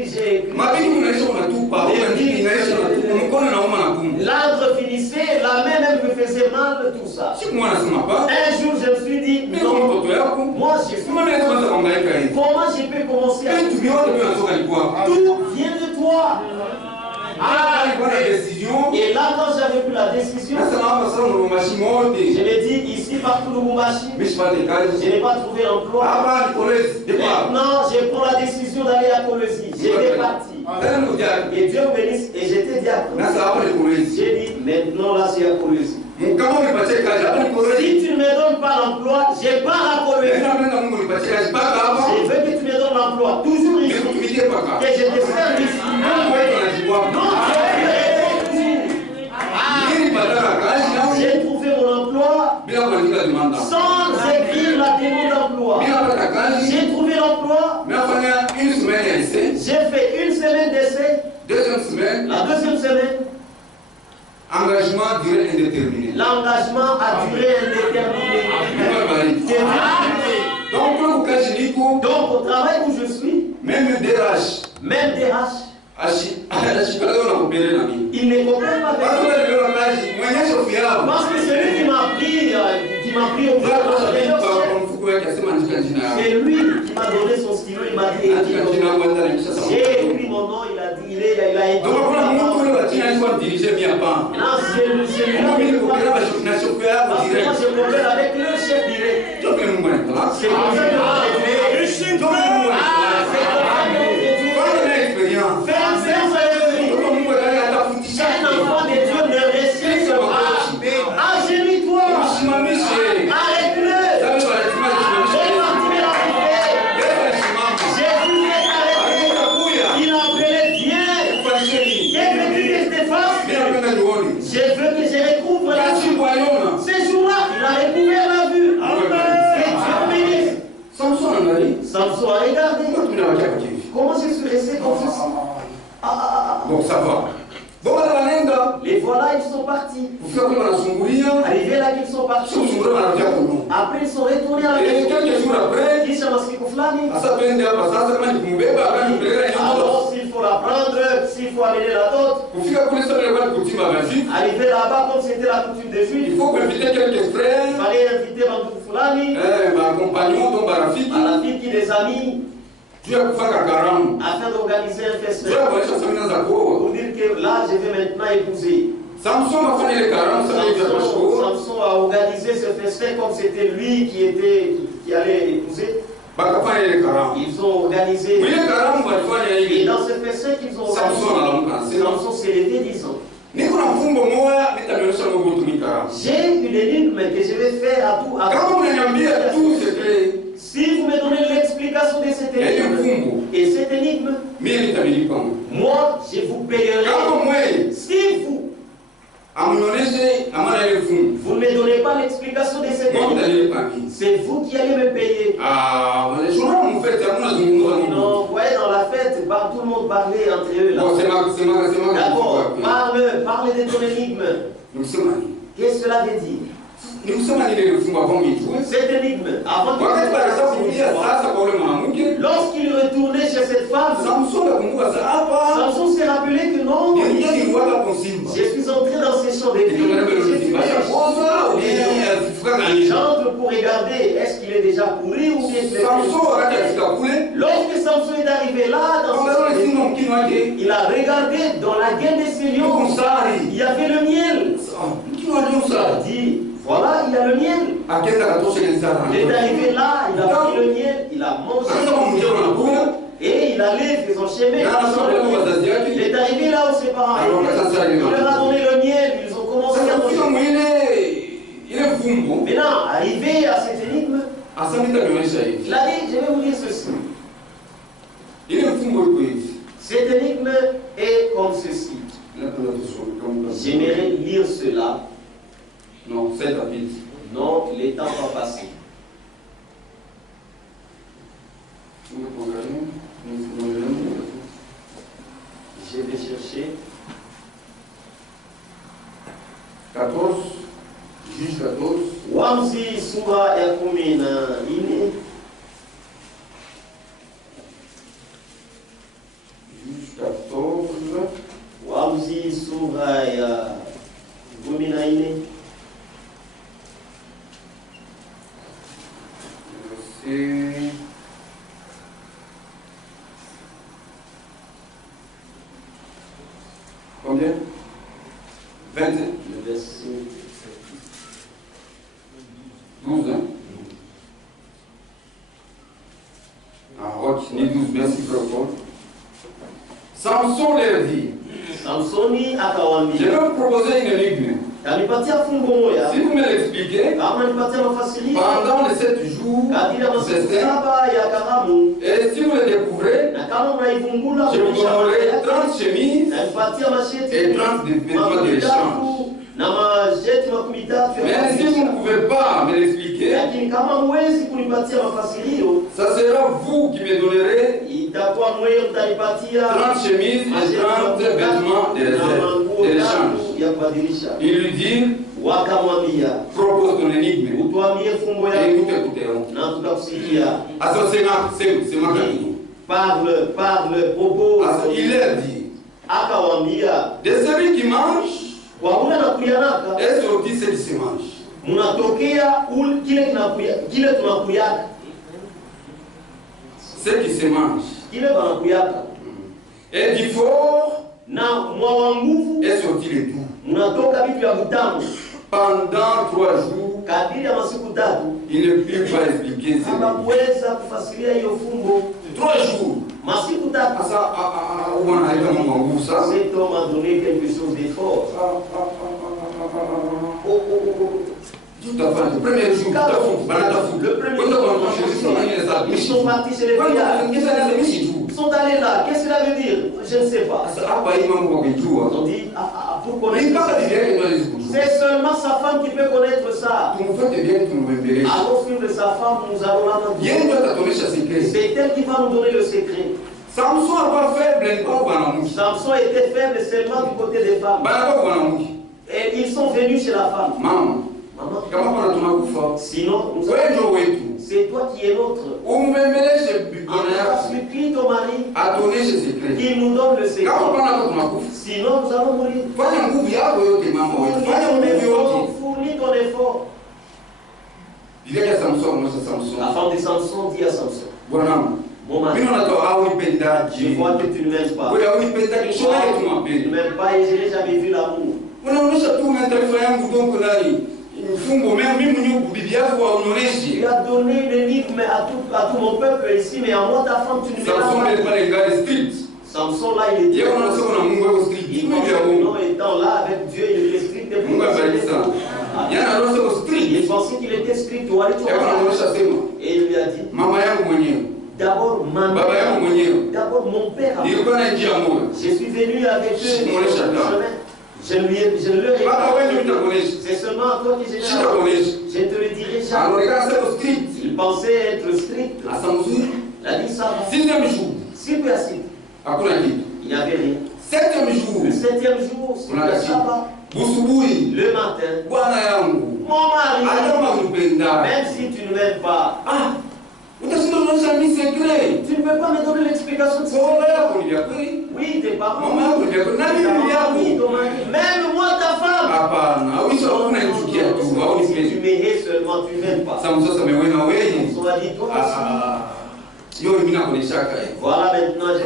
L'âtre finissait, la main même me faisait mal, tout ça. Un jour, je me suis dit, non, moi, je suis. Comment je peux commencer à. Tout vient de toi. Et là, quand j'avais pris la décision, je l'ai dit ici, partout Lubumbashi, je n'ai pas trouvé l'emploi. Maintenant, je prends la décision d'aller à Kolwezi. J'étais parti. Et Dieu me bénisse, et j'étais diacre. J'ai dit, maintenant là, c'est à Kolwezi. Si tu ne me donnes pas l'emploi, je pars à Kolwezi. Je veux que tu me donnes l'emploi, toujours ici. Et je te sers ici. J'ai trouvé mon emploi sans écrire la demande d'emploi. J'ai trouvé l'emploi. J'ai fait une semaine d'essai. La deuxième semaine. Engagement durée indéterminée. L'engagement a duré indéterminée. Donc au travail où je suis, même DRH, il ne comprend pas. Parce que c'est lui qui m'a pris au c'est lui qui m'a donné son stylo, il m'a dit j'ai écrit mon nom, il a dit, il a écrit. Non, c'est lui. Parce que moi je problème avec le chef direct. C'est comme ça un enfant de Dieu ne réussit pas. Agenouille-toi. Arrête-le. Jésus est arrêté. Il appelait viens. Qu'est-ce que tu veux que je te fasse? Je veux que je recouvre la vue. Ce jour-là, il a recouvert la vue. Que Dieu bénisse. Samson a regardé. Comment je suis resté comme ceci? Bon, ça va. Les voilà, ils sont partis. Arrivés là qu'ils sont partis. Après, ils sont retournés à la maison. Kisha masiku fulani. Alors, s'il faut la prendre, s'il faut amener la dot. Arrivé là-bas, comme c'était la coutume des Juifs, il faut inviter quelques frères. Il fallait inviter Bantou Fulani. Ma compagnon, ton barafiki. À la fille qui des amis. Afin d'organiser un festin. Pour dire que là, je vais maintenant épouser. Samson a organisé ce festin comme c'était lui qui allait épouser. Ils ont organisé. Et dans ce festin qu'ils ont organisé, Samson s'est levé 10 ans. J'ai une énigme que je vais faire à tout. Si vous me donnez l'explication de cette énigme, et cette énigme, moi je vous payerai. Si vous ne me donnez pas l'explication de cette énigme, c'est vous qui allez me payer. Non, vous voyez, dans la fête, tout le monde parlait entre eux. D'accord, parle de ton énigme. Qu'est-ce que cela veut dire? Cette énigme, avant lorsqu'il retournait chez cette femme, Samson s'est rappelé que non, je suis entré dans ces champs de vie. J'entre pour regarder, est-ce qu'il est déjà pourri ou bien lorsque Samson est arrivé là, il a regardé dans la gaine de ses lions, il y avait le miel. Il a dit, voilà, il y a le miel. Il est arrivé là, il a pris le miel, il a mangé et il allait faisant chemin. Il est arrivé là où ses parents étaient. Il leur a donné le miel, ils ont commencé à manger. Maintenant, arrivé à cette énigme, il a dit, je vais vous dire ceci. Cette énigme est comme ceci. J'aimerais lire cela. Non, c'est rapide. Non, le temps va passer. chercher. 14, juge 14. Waamuzi sura ya 14. Juge 14. Waamuzi sura ya 14. Verset. Combien? 20. Le verset 12, hein? Ni 12, merci Paul. Samson leur dit, Samsoni je akawambia, vais vous proposer une énigme. kanipatia fungo moja, Si vous me l'expliquez, kama nipatia mafasirio pendant les 7 jours, kadiri ya masiku c'est ça. 7 ya karamu, Et si vous le découvrez, na kama mnaivungula je vous kuonyesha donnerai yake, 30 chemises nanipatia masheti et 30 vêtements de l'échange. na majeti 13 Mais si vous ne pouvez pas me l'expliquer, lakini kama huwezi kunipatia mafasirio, ça sera vous qui me donnerez itakuwa mwewe mtanipatia 30 chemises et 30 vêtements de l'échange. ya kubadilisha. Il lui dit, Wakamwambia, propose ton énigme utuambie fumbo et nous yako t'écouterons. na tutakusikia. Alors c'est ma famille. Parle, propose. Alors il leur dit, Akawambia, de celui qui mange, kwa ule nakuyanaka est sorti ce qui se mange. munatokea kile tunakuyaka, Ce qui se mange. kile banakuyaka, Et du fort na mwa wa nguvu est sorti le tout. munatoka vitu vya butamu. Pendant 3 jours, Kadiri ya masiku 3 il ne put pas expliquer ce hakuweza kufasiria hiyo fumbo. 3 jours. Masiku 3. Ça, où on a été mon goût, ça. Cet homme a donné quelque chose de fort. Tout à fait. Le premier jour, tout à fait. Le premier jour, ils sont partis chez les villages. Ils sont allés là. Qu'est-ce que cela veut dire? Je ne sais pas. On dit, pour connaître. C'est seulement sa femme qui peut connaître ça. Allons suivre sa femme, nous allons là. C'est elle qui va nous donner le secret. Samson était faible seulement du côté des femmes. Et ils sont venus chez la femme. Maman, sinon, c'est toi qui es notre. On a supplié ton mari qu'il nous donne le secret. Sinon, nous allons mourir. Fournis ton effort. La femme de Samson dit à Samson, mon mari, je vois que tu ne m'aimes pas. Tu ne m'aimes pas et je n'ai jamais vu l'amour. Tu as donné une énigme à tout mon peuple ici, mais à moi, ta femme, tu ne m'aimes pas. Samson, là, il était étant là avec Dieu, il était strict. Il pensait qu'il était strict. Et il lui a dit, d'abord, d'abord mon père. Je suis venu avec eux. Je ne leur ai pas. C'est seulement à toi que je ne te le dirai jamais. Il pensait être strict. Il a dit ça. 6e jour. Il n'y avait rien. 7e jour. Le 7e jour, c'est le sabbat. Le matin. Mon mari, même si tu ne m'aimes pas, tu ne peux pas me donner l'explication de ce secret. Oui, tes parents. Même moi, ta femme. Si tu m'hais seulement, tu ne m'aimes pas. Samson a dit, toi aussi. Voilà, maintenant, je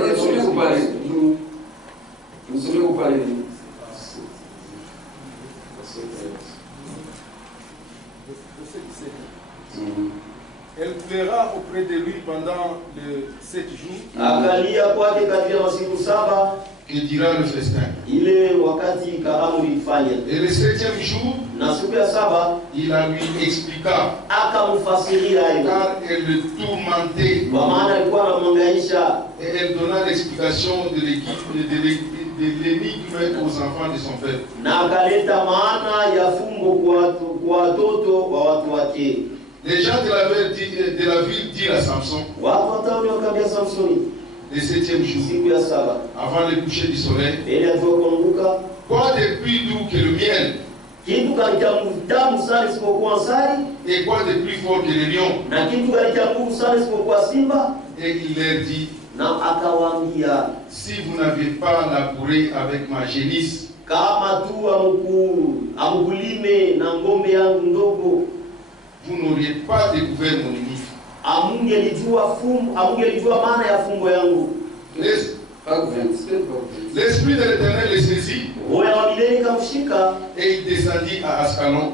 Elle plaira auprès de lui pendant les 7 jours. Et dira le festin. Et le 7e jour, il la lui expliqua. Car elle le tourmentait. Et elle donna l'explication de l'énigme aux enfants de son père. Les gens de la ville dirent à Samson, le 7e jour, avant le coucher du soleil, quoi de plus doux que le miel? Et quoi de plus fort que le lion? Et il leur dit, si vous n'avez pas labouré avec ma génisse, vous n'auriez pas découvert mon limite. L'Esprit de l'Éternel les saisit et il descendit à Ascalon.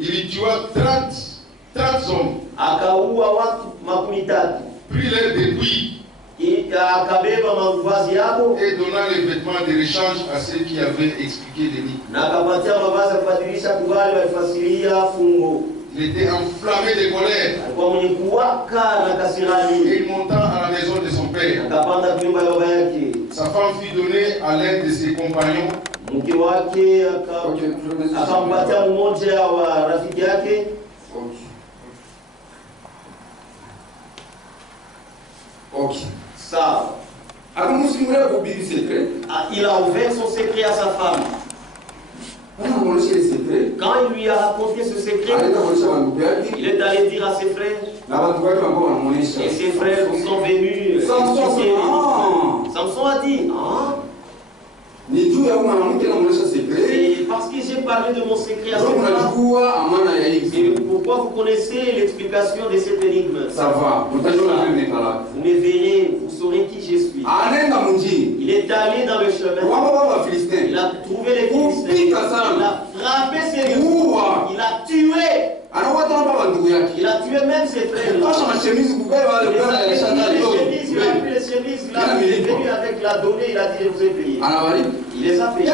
Il y tua 30 hommes, prit leurs débris et donna les vêtements de rechange à ceux qui avaient expliqué l'énigme. Il était enflammé de colère et il monta à la maison de son père. Sa femme fut donnée à l'un de ses compagnons. Ça. Il a ouvert son secret à sa femme. Quand il lui a raconté ce secret, il est allé dire à ses frères. Et ses frères sont venus. Samson a dit, c'est parce que j'ai parlé de mon secret à cette femme. Et pourquoi vous connaissez l'explication de cette énigme? Ça va. Vous me verrez, vous saurez qui je suis. Il est allé dans le chemin. Il a trouvé les Philistins. Il a frappé ses yeux. Il a tué. Il a tué même ses frères. Il a pris les chemises, il est venu avec la donnée, il a dit je vous ai payé. Il les a payés.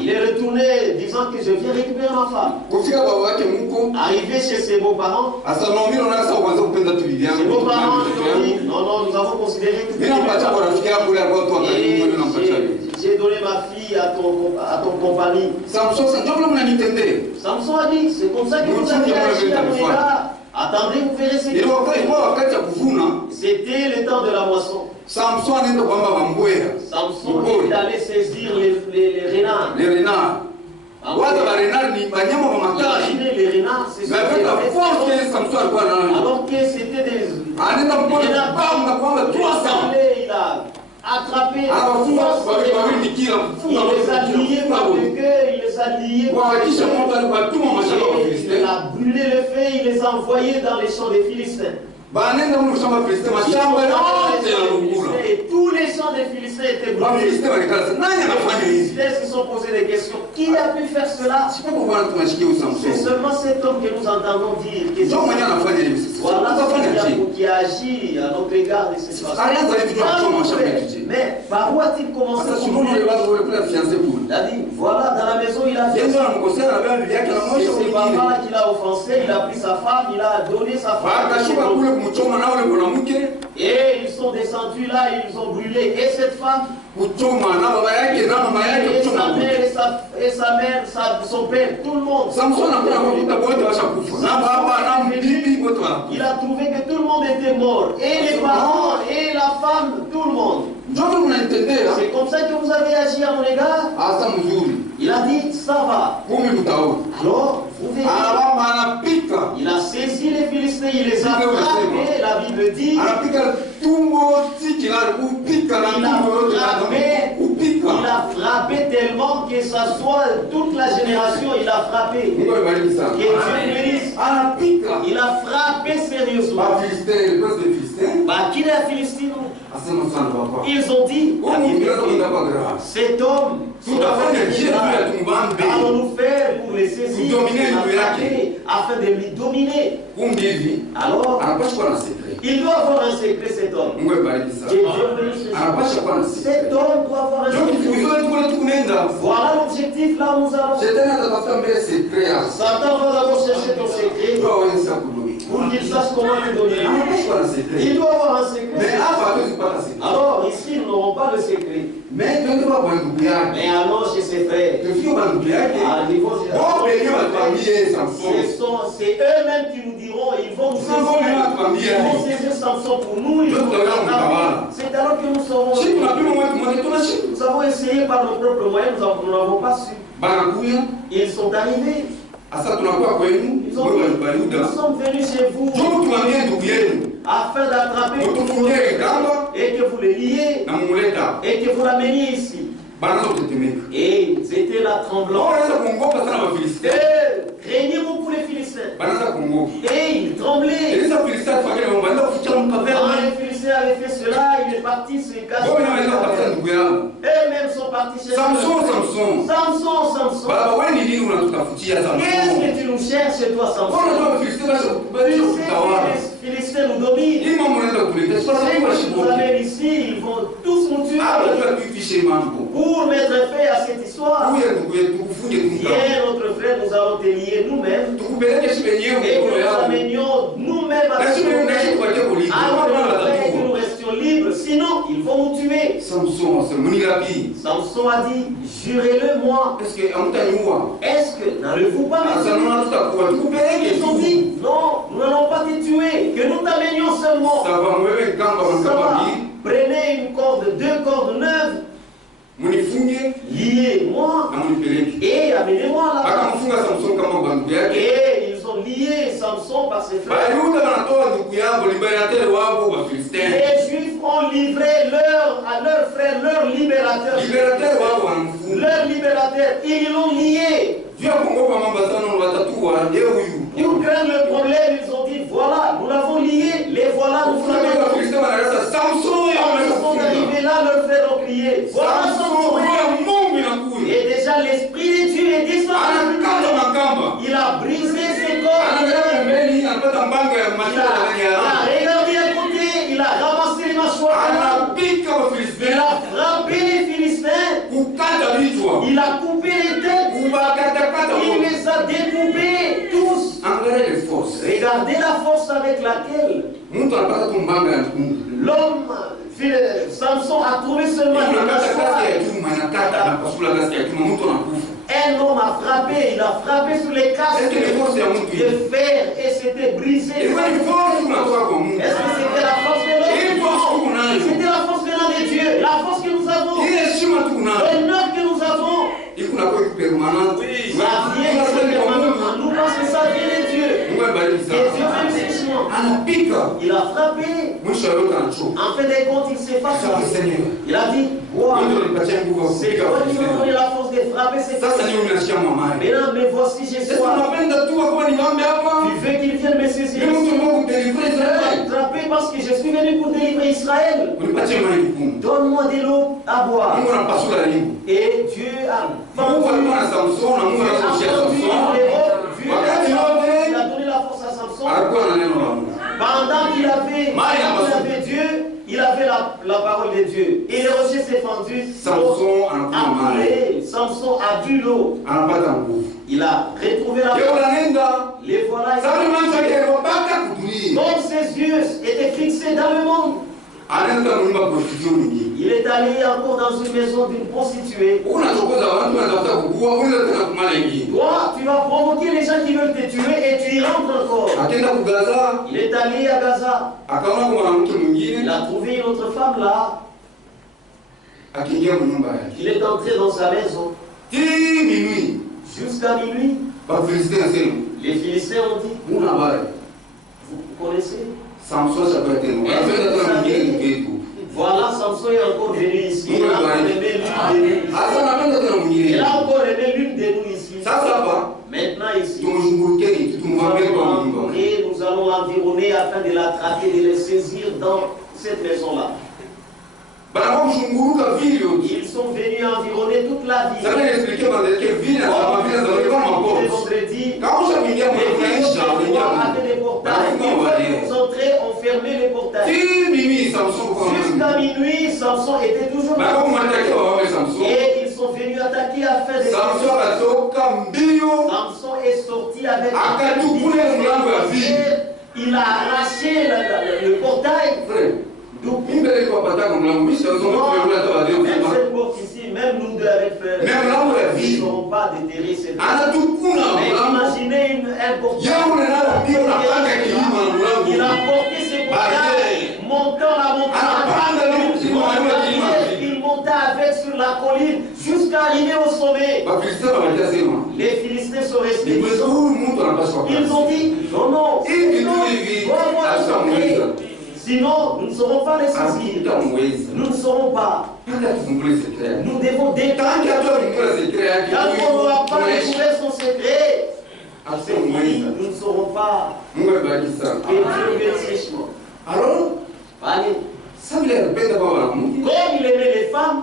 Il est retourné disant que je viens récupérer ma femme. Arrivé chez ses beaux-parents, ses beaux-parents lui ont dit non, nous avons considéré que j'ai donné ma fille à ton compagnie. Samson a dit, c'est comme ça que vous avez agi à mon égard. Attendez, vous verrez ce que c'était le temps de la moisson. Samson est allé saisir les renards. Imaginez les renards, c'est ce alors que c'était des renards. Il a attrapé, il les a liés par le cœur, il les a liés par le cœur. Il a brûlé le feu, il les a envoyés dans les champs des Philistins. Et tous les champs des Philistins étaient brûlés. Les Philistins se sont posés des questions. Qui a pu faire cela? C'est seulement cet homme que nous entendons dire que voilà qui a agi à notre égard de cette façon. Mais par où a-t-il commencé? Il a dit, voilà, dans la maison il a fait. C'est ses parents qu'il a offensé, il a pris sa femme, il a donné sa femme. Et ils sont descendus là, ils ont brûlé. Et cette femme, et sa mère, son père, tout le monde. Il a trouvé que tout le monde était mort. Et les parents, et la femme, tout le monde. C'est comme ça que vous avez agi à mon égard? Il a dit, ça va. Alors, vous verrez. Il a saisi les Philistins, il les a frappés, la Bible dit. Il a frappé tellement que ça soit toute la génération, il a frappé. Que Dieu bénisse. Il a frappé sérieusement. Qui est la Philistine? Ils ont dit, cet homme, allons-nous faire pour les saisir, afin de lui dominer. Alors, il doit avoir un secret, cet homme. Cet homme doit avoir un secret. Voilà l'objectif, là où nous allons. Satan va d'abord chercher ton secret Pour qu'il sache comment te donner. Il doit avoir un secret. Alors ici, nous n'aurons pas de secret. Mais alors chez ses frères, c'est eux-mêmes qui nous diront, ils vont nous saisir Samson pour nous. C'est alors que nous saurons. Nous avons essayé par nos propres moyens, nous n'avons pas su. Ils sont arrivés. Nous sommes venus chez vous afin d'attraper et que vous les liez et que vous l'ameniez ici. Et ils étaient là tremblants. Craignez beaucoup les Philistins. Et ils tremblaient. Quand les Philistins avaient fait cela, il est parti se cacher. Eux-mêmes sont partis chez Samson. Qu'est-ce que tu nous cherches chez toi, Samson? Les Philistins nous dominent. Si vous amènez ici, ils vont tous nous tuer. Pour mettre fin à cette histoire, viens notre frère, nous allons te lier nous-mêmes et que nous amenions nous-mêmes à ce que nous restions libres, sinon ils vont nous tuer. Samson a dit, jurez-le moi. Est-ce que n'allez-vous pas me tuer? Ils ont dit, non, nous n'allons pas te tuer, que nous t'amenions seulement. Ça va. Prenez une corde, 2 cordes neuves, liez-moi et amenez-moi là. Et ils ont lié Samson par ses frères. Les Juifs ont livré à leurs frères leur libérateur. Leur libérateur, ils l'ont lié. Pour craindre le problème, ils ont dit, voilà, nous l'avons lié, les voilà, nous l'avons. Ils sont arrivés là, leurs frères ont crié, voilà Samson. Et déjà l'Esprit de Dieu est descendu. Il a brisé ses corps. Il a regardé à côté, il a ramassé les mâchoires. Il a frappé les Philistins. Il a coupé les têtes. Il les a découpés tous. Regardez la force avec laquelle l'homme, Samson, a trouvé seulement une mâchoire. Un homme a frappé, il a frappé sur les casques de fer et c'était brisé. Est-ce que c'était la force de l'homme? C'était la force de l'homme de Dieu, la force que nous avons, l'honneur que nous avons. Ça vient de nous parce que ça vient de Dieu. Et Dieu fait ses choix. Il a frappé. En fait des comptes, il s'est fatigué. Il a dit, wow, c'est toi qui m'as donné la force de frapper ces casques. Maintenant, mais voici, j'ai soif. Tu veux qu'il vienne me saisir? Attraper parce que je suis venu pour délivrer Israël. Donne-moi de l'eau à boire. Et Dieu a il a donné la force à Samson. Pendant qu'il avait Dieu, il avait la parole de Dieu. Et les rochers s'est fendu. Samson a bu l'eau. Il a retrouvé la force. Les voilà. Donc ses yeux étaient fixés dans le monde. Il est allé encore dans une maison d'une prostituée. Toi, tu vas provoquer les gens qui veulent te tuer et tu y rentres encore. Il est allé à Gaza. Il a trouvé une autre femme là. Il est entré dans sa maison. Jusqu'à minuit. Les Philistins ont dit, vous connaissez? Voilà, Samson est encore venu ici. Il a encore aimé l'une de nous ici. Maintenant ici, nous allons l'environner afin de l'attraper, de le saisir dans cette maison-là. Ils sont venus environner toute la ville. Vous entrez, on fermait les portails. Jusqu'à minuit, Samson était toujours et ils sont venus attaquer afin de Samson est sorti avec il a arraché le portail. Donc, même cette porte ici, même nous deux avec frère, nous ne serons pas déterrés cette porte. Mais imaginez un portail. Il a porté ses portails, montant la montagne. Il monta avec sur la colline jusqu'à arriver au sommet. Les Philistins sont restés. Ils ont dit, non, non, sinon, nous ne serons pas les saisir. Nous ne serons pas. Nous devons déclarer. Quand on n'aura pas découvert son secret, nous ne serons pas. Alors, comme il aimait les femmes,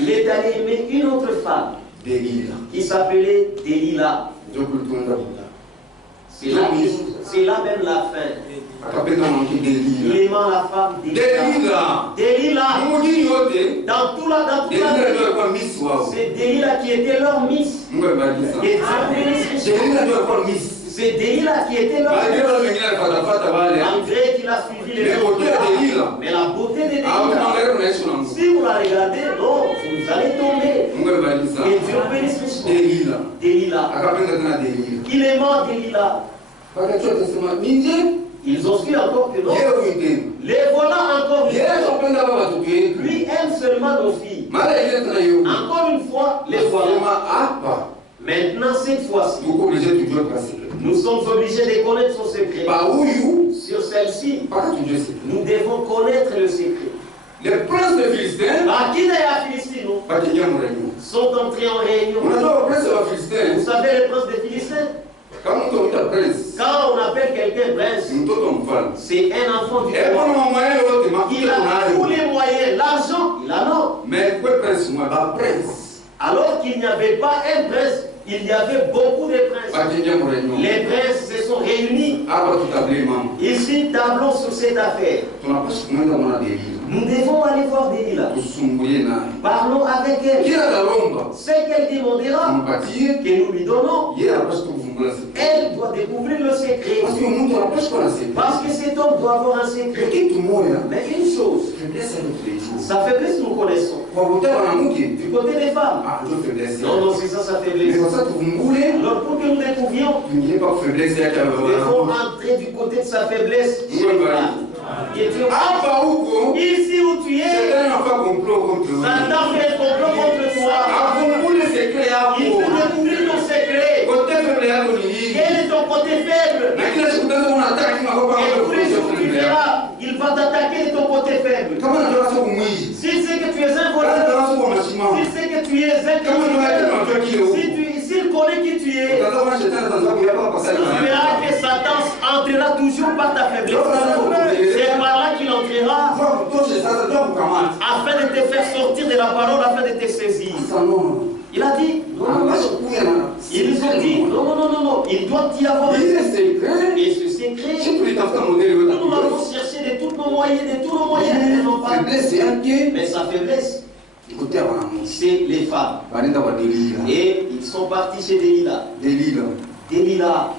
il est allé aimer une autre femme qui s'appelait Delilah. C'est là même la fin. Il aimant la femme Delilah. Dans tout la c'est Delilah qui était leur miss. C'est Delilah qui était leur miss. Malgré qu'il a suivi les autres. Mais la beauté de Delilah, si vous la regardez, non, vous allez tomber. Et Dieu bénisse richement. Delilah. Il aimant Delilah. Ils ont su encore que non. Les voilà encore une fois. Lui aime seulement nos filles. Encore une fois, les voilà. Maintenant, cette fois-ci, nous sommes obligés de connaître son secret. Sur celle-ci, nous devons connaître le secret. Les princes de Philistins sont entrés en réunion. Vous savez, les princes de Philistins, quand on appelle quelqu'un prince, c'est un enfant du roi. Il a tous les moyens, l'argent, il a non. Mais alors qu'il n'y avait pas un prince, il y avait beaucoup de princes. Les princes se sont réunis. Ici, tablons sur cette affaire. Nous devons aller voir Delilah. Parlons avec elle. Ce qu'elle demandera, que nous lui donnons, elle doit découvrir le secret. Parce que cet homme doit avoir un secret. Mais une chose, sa faiblesse nous connaissons. Du côté des femmes. Non, non, c'est ça sa faiblesse. Alors pour que nous découvrions, nous devons entrer du côté de sa faiblesse. Ici où tu es, Satan fait un complot contre toi. Il faut découvrir ton secret. Quel est ton côté faible? Et tous les jours tu verras, il va t'attaquer de ton côté faible. S'il sait que tu es un voleur, s'il sait que tu es un criminel, s'il connaît qui tu es, tu verras que Satan entrera toujours par ta faiblesse. C'est par là qu'il entrera afin de te faire sortir de la parole, afin de te saisir. Il a dit, ils ont dit, non, il doit y avoir et ce secret, nous l'avons cherché de tous nos moyens, mais sa faiblesse, c'est les femmes. Et ils sont partis chez Delilah. Delilah,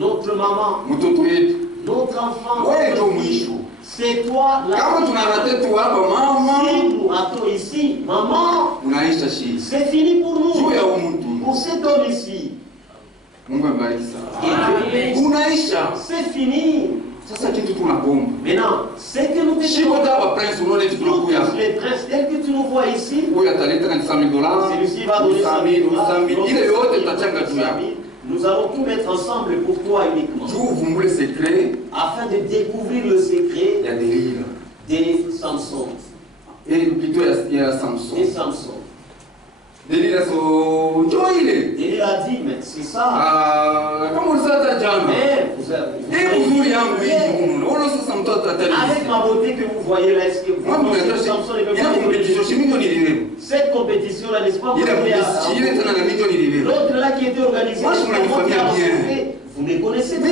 notre maman, notre enfant, c'est toi là. Si nous ratons ici, maman, c'est fini pour nous. Pour cet homme ici. C'est fini. Maintenant, c'est que nous devons. Les princes, dès que tu nous vois ici, celui-ci va donner 100 000 $. Nous allons tout mettre ensemble pour toi uniquement. Afin de découvrir le secret de Samson. Et plutôt il y a Samson. Et Samson. Delilah a dit, mais c'est ça. Mais avec ma beauté que vous voyez là, est-ce que vous pensez que Samson ne peut pas? Cette compétition-là, n'est-ce pas? L'autre là qui était organisé, vous me connaissez pas.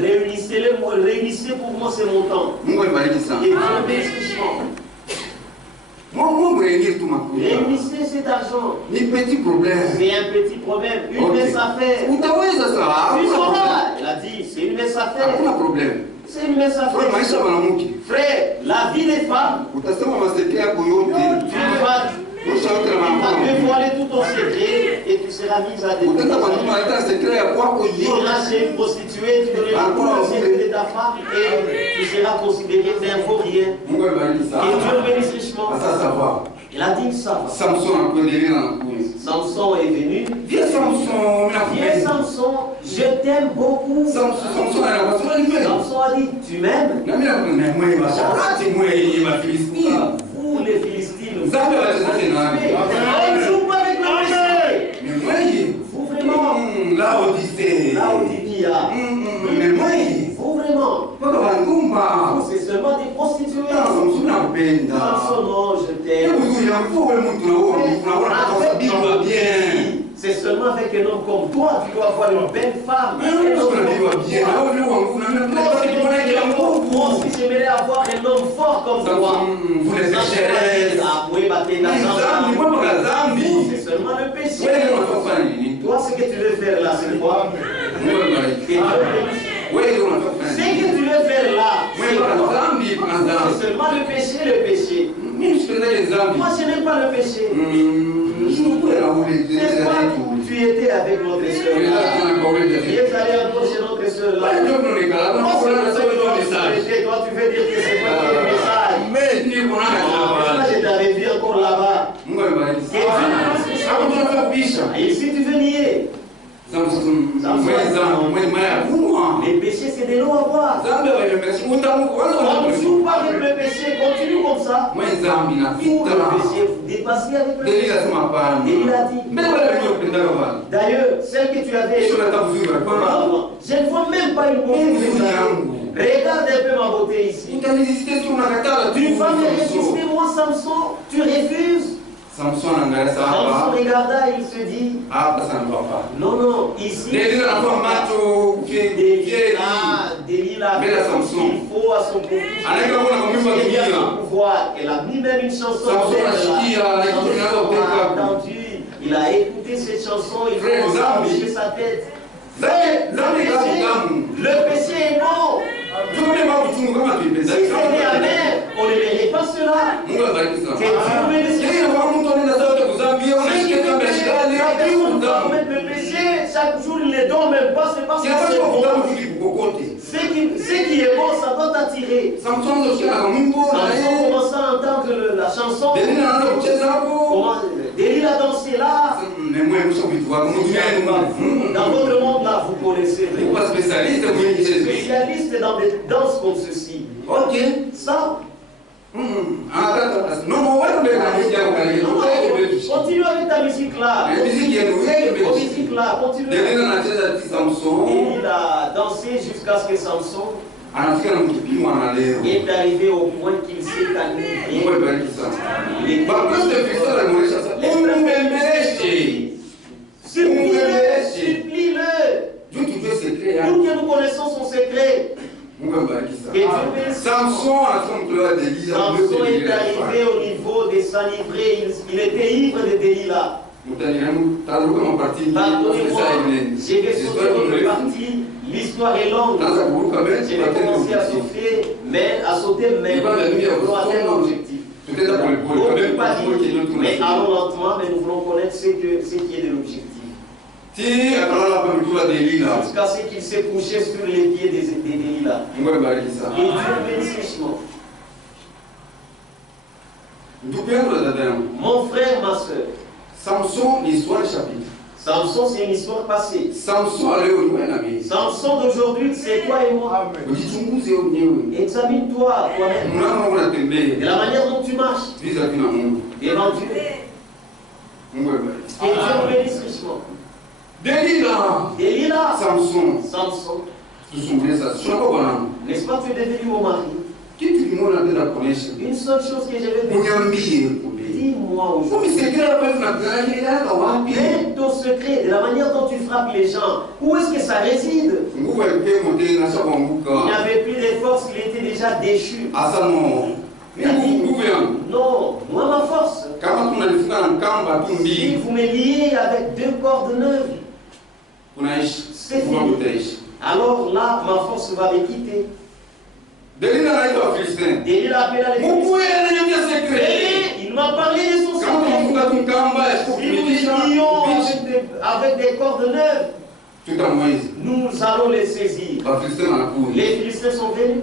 Réunissez pour moi ces montants. Et Dieu bénisse. Réunissez cet argent. Ni petit problème. C'est un petit problème. Une messe à faire. Tu sauras. Il a dit, c'est une messe à faire. C'est une messe à faire. Frère, la vie des femmes. Tu vas dévoiler tout ton secret et tu seras mise à dévoiler. Tu iras chez une prostituée, tu donneras tout le secret de ta femme et tu seras considéré d'un faux rien. Et Dieu bénisse richement. Il a dit ça. Samson est venu. Viens Samson. Viens Samson, je t'aime beaucoup. Samson a dit, tu m'aimes? Vous les Philistines, vous ne jouez pas avec le péché. Vous vraiment. Laodicea. Vous vraiment. C'est seulement des prostituées. Samson, non, je t'aime. C'est seulement avec un homme comme toi, tu dois avoir une belle femme. Moi aussi, j'aimerais avoir un homme fort comme toi. C'est seulement le péché. Toi, ce que tu veux faire là, c'est quoi? Ce que tu veux faire là, c'est seulement le péché. Moi, je n'aime pas le péché. Tu étais avec notre soeur là. Tu es allé encore chez notre soeur là. Toi, tu veux dire que c'est toi qui es le message. Je t'avais vu encore là-bas. Et si tu veux nier, les péchés, c'est de l'eau à boire. On ne joue pas avec le péché, continue comme ça. Pour le péché, dépassez avec le péché. Et il a dit. D'ailleurs, celle que tu avais. Je ne vois même pas une beauté. Regarde un peu ma beauté ici. Tu vas me résister, moi, Samson, tu refuses. Samson regarda, il se dit. Non, ici. Délila il faut à son pouvoir. Elle a mis même une chanson. Il a écouté cette chanson, il faut enlever sa tête. Le péché est bon. Si c'était amer, on ne verrait pas cela. Le péché, chaque jour il les donne même pas, c'est parce que c'est bon. Ce qui est bon, ça doit t'attirer. Samson commence à entendre la chanson. Délila a dansé là. Dans votre monde là, vous connaissez. Spécialiste dans des danses comme ceci. Ok. Ça. Continue avec ta musique là. Continue. Il a dansé jusqu'à ce que Samson est arrivé au point qu'il s'est ennuyé. Supplie-le. Pour que nous connaissons son secret. Samson est arrivé au niveau de s'enivrer. Il était ivre de Délila. Pardonnez-moi, je vais sauter une partie. L'histoire est longue. Je vais commencer à sauter, mais pour atteindre l'objectif. Mais allons lentement, mais nous voulons connaître ce qui est de l'objectif. Jusqu'à ce qu'il s'est couché sur les pieds des Délila. Et Dieu bénisse richement. Mon frère, ma soeur. Samson, l'histoire chapitre. Samson, c'est une histoire passée. Samson d'aujourd'hui, c'est toi et moi. Examine-toi toi-même. De la manière dont tu marches. Devant Dieu. Et Dieu bénisse richement. Délila. Samson. N'est-ce pas, tu es devenu mon mari? Une seule chose que je vais te dire. Dis-moi aujourd'hui. Même ton secret, de la manière dont tu frappes les gens, où est-ce que ça réside? Il n'avait plus de force, il était déjà déchu. Non, moi ma force. Si vous me liez avec 2 cordes neuves, c'est fini. Alors là, ma force va me quitter. Delilah a appelé les Philistins. Il m'a parlé de son secret. Si nous lions avec des cordes neuves, nous allons les saisir. Les Philistins sont venus.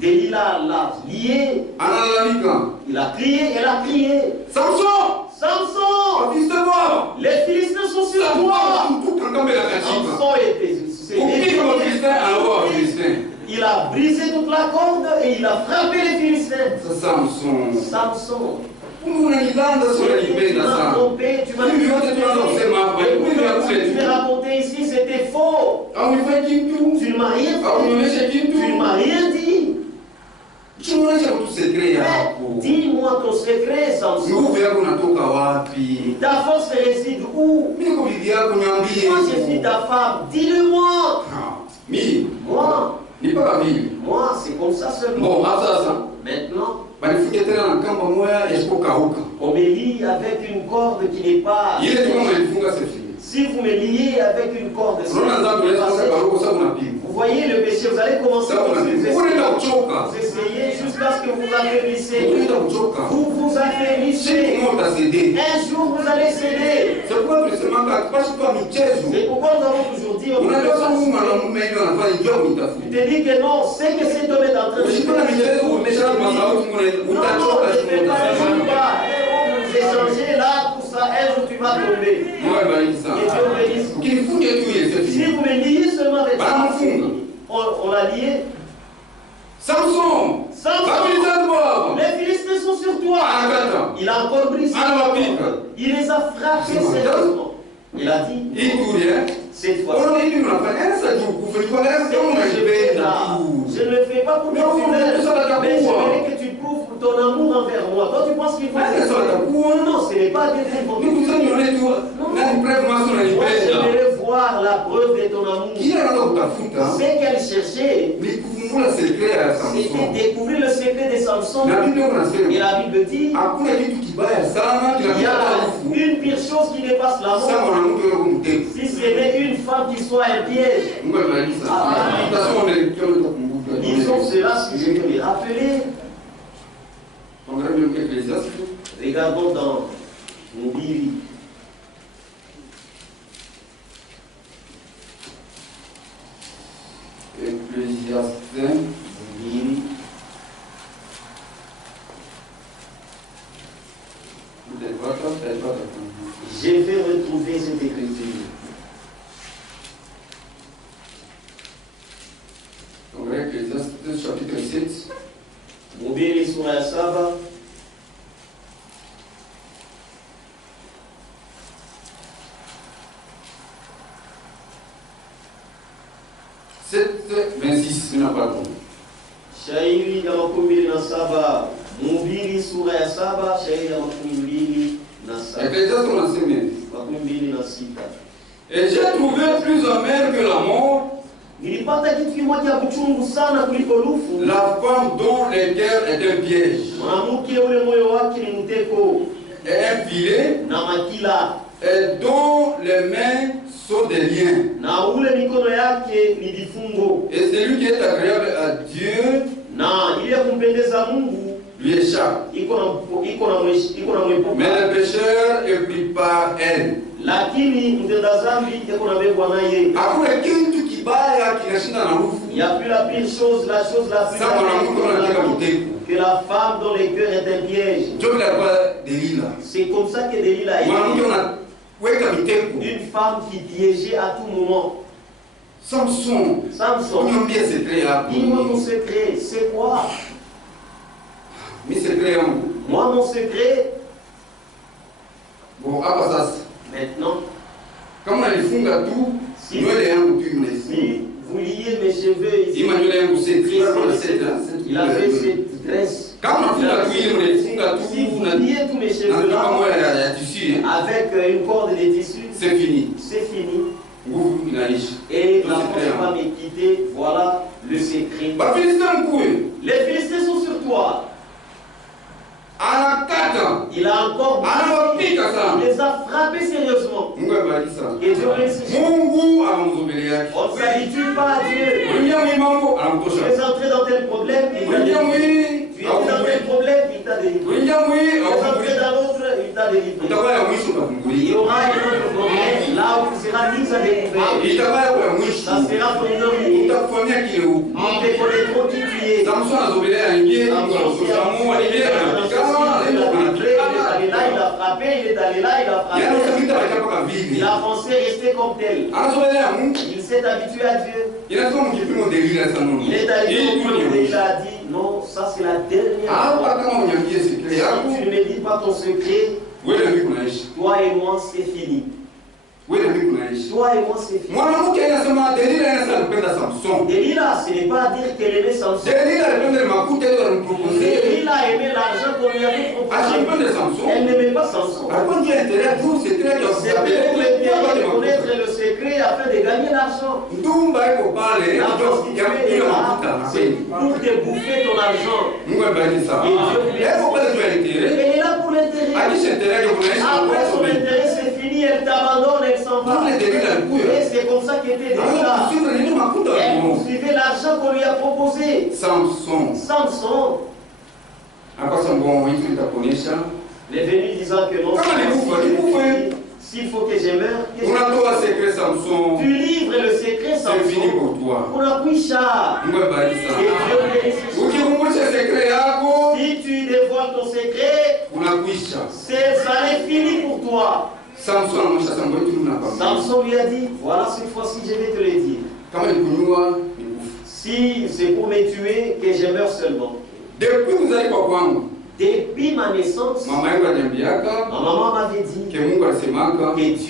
Delilah l'a lié. Il a crié, elle a crié. Samson! Samson! Les Philistins sont sur toi. Samson il a brisé toute la corde et il a frappé les Philistins. Samson. Tu m'as trompé, tu m'as raconté ici, c'était faux. Tu ne m'as rien fait. Tu ne m'as rien dit. Dis-moi ton secret, Samson. Ta force réside où? Moi je suis ta femme, dis-le-moi. Moi, c'est comme ça seulement. Maintenant, on me lie avec une corde qui n'est pas. Si vous me liez avec une corde, vous voyez le péché, vous allez commencer à vous essayez jusqu'à ce que vous affaiblissez. Vous vous affaiblissez. Un jour, vous allez céder. C'est pourquoi nous avons toujours dit au tu te dis que non, c'est que cet homme est en train de faire. Non, ne fais pas échanger là pour ça, un jour tu vas tomber. Si vous me liez seulement avec ça, on l'a lié. Samson! Les Philistins sont sur toi. Il a encore brisé. Il les a frappés sérieusement. Il a dit, cette fois, je ne le fais pas pour que tu meurs, mais je voudrais que tu prouves ton amour envers moi. Toi, tu penses qu'il faut non, ce n'est pas des faits. Moi, j'aimerais voir la preuve de ton amour. C'est qu'elle cherchait, c'était découvrir le secret de Samson. Et la Bible dit, il y a une pire chose qui dépasse la mort. Si c'était une femme qui soit un piège. Disons cela si je peux les rappeler. Regardons dans Moubiri. Ecclésiaste. Moubiri. Je vais retrouver cette écriture. Donc, Ecclésiaste chapitre 7. Moubiri sura ya 7. Shairi ya 27. Moubiri sura ya 7, shairi ya 27. Et j'ai trouvé plus amer que la mort nilipata kitu kimoja kuchungu sana kuliko lufu, la femme dont le cœur est un piège, mwanamke ule moyo wake ni mteko, et un filet, na makila, et dont les mains sont des liens, na ule mikono yake ni vifungo. Et celui qui est agréable à Dieu, na ile kumpendeza Mungu, lui échappe. Mais le pécheur est pris par elle. Lakini mtenda dhambi yuko na bebwa naye. Hakuna kitu kibaya kinashinda na rufu. Il y a plus la pire chose, la chose la plus que la femme dont le cœur est un piège. C'est comme ça que Delilah est une femme qui piégeait à tout moment. Samson, dis-moi mon secret, c'est quoi? Moi mon secret. Bon, à ça. Maintenant, comme on funga tout, si vous liez mes cheveux ici, il a fait cette tresse. Si vous liez tous mes cheveux là, avec une corde de tissu, c'est fini. C'est fini. Et la force va me quitter. Voilà le secret. Les Philistins sont sur toi. Il a encore il les a frappés sérieusement. Et Dieu réussit. On ne s'habitue pas à Dieu. Tu es entré dans tel problème, il t'a délivré. Tu es dans tel problème, il t'a délivré. Tu es entré dans l'autre, il t'a délivré. Il y aura un autre problème, là où tu seras mis à découvrir. Ça sera ton nom. On te connaît trop qui tu es. Il a frappé, il est allé là, il a frappé. Il a pensé rester comme tel. Il s'est habitué à Dieu. Il est allé au monde et il a dit non, ça c'est la dernière fois. Si tu ne me dis pas ton secret, toi et moi c'est fini. Toi et moi c'est fini. Delilah, ce n'est pas à dire qu'elle aimait Samson. Delilah aimait l'argent qu'on lui avait proposé. Elle n'aimait pas Samson. C'était pour l'aider à connaître le secret afin de gagner l'argent. La prostituée est là, c'est pour te bouffer ton argent. Elle est là pour l'intérêt. Après son intérêt c'est fini, elle t'abandonne, elle s'en va. Et c'est comme ça qu'était Delilah. Elle poursuivait l'argent qu'on lui a proposé. Samson. Il est venu disant que non. S'il faut que je meure, tu livres le secret Samson. On a Kwisha. Si tu dévoiles ton secret, ça est fini pour toi. Samson lui a dit, voilà cette fois-ci je vais te le dire. Si c'est pour me tuer, que je meurs seulement. Depuis ma naissance, ma maman m'avait dit que Dieu avait dit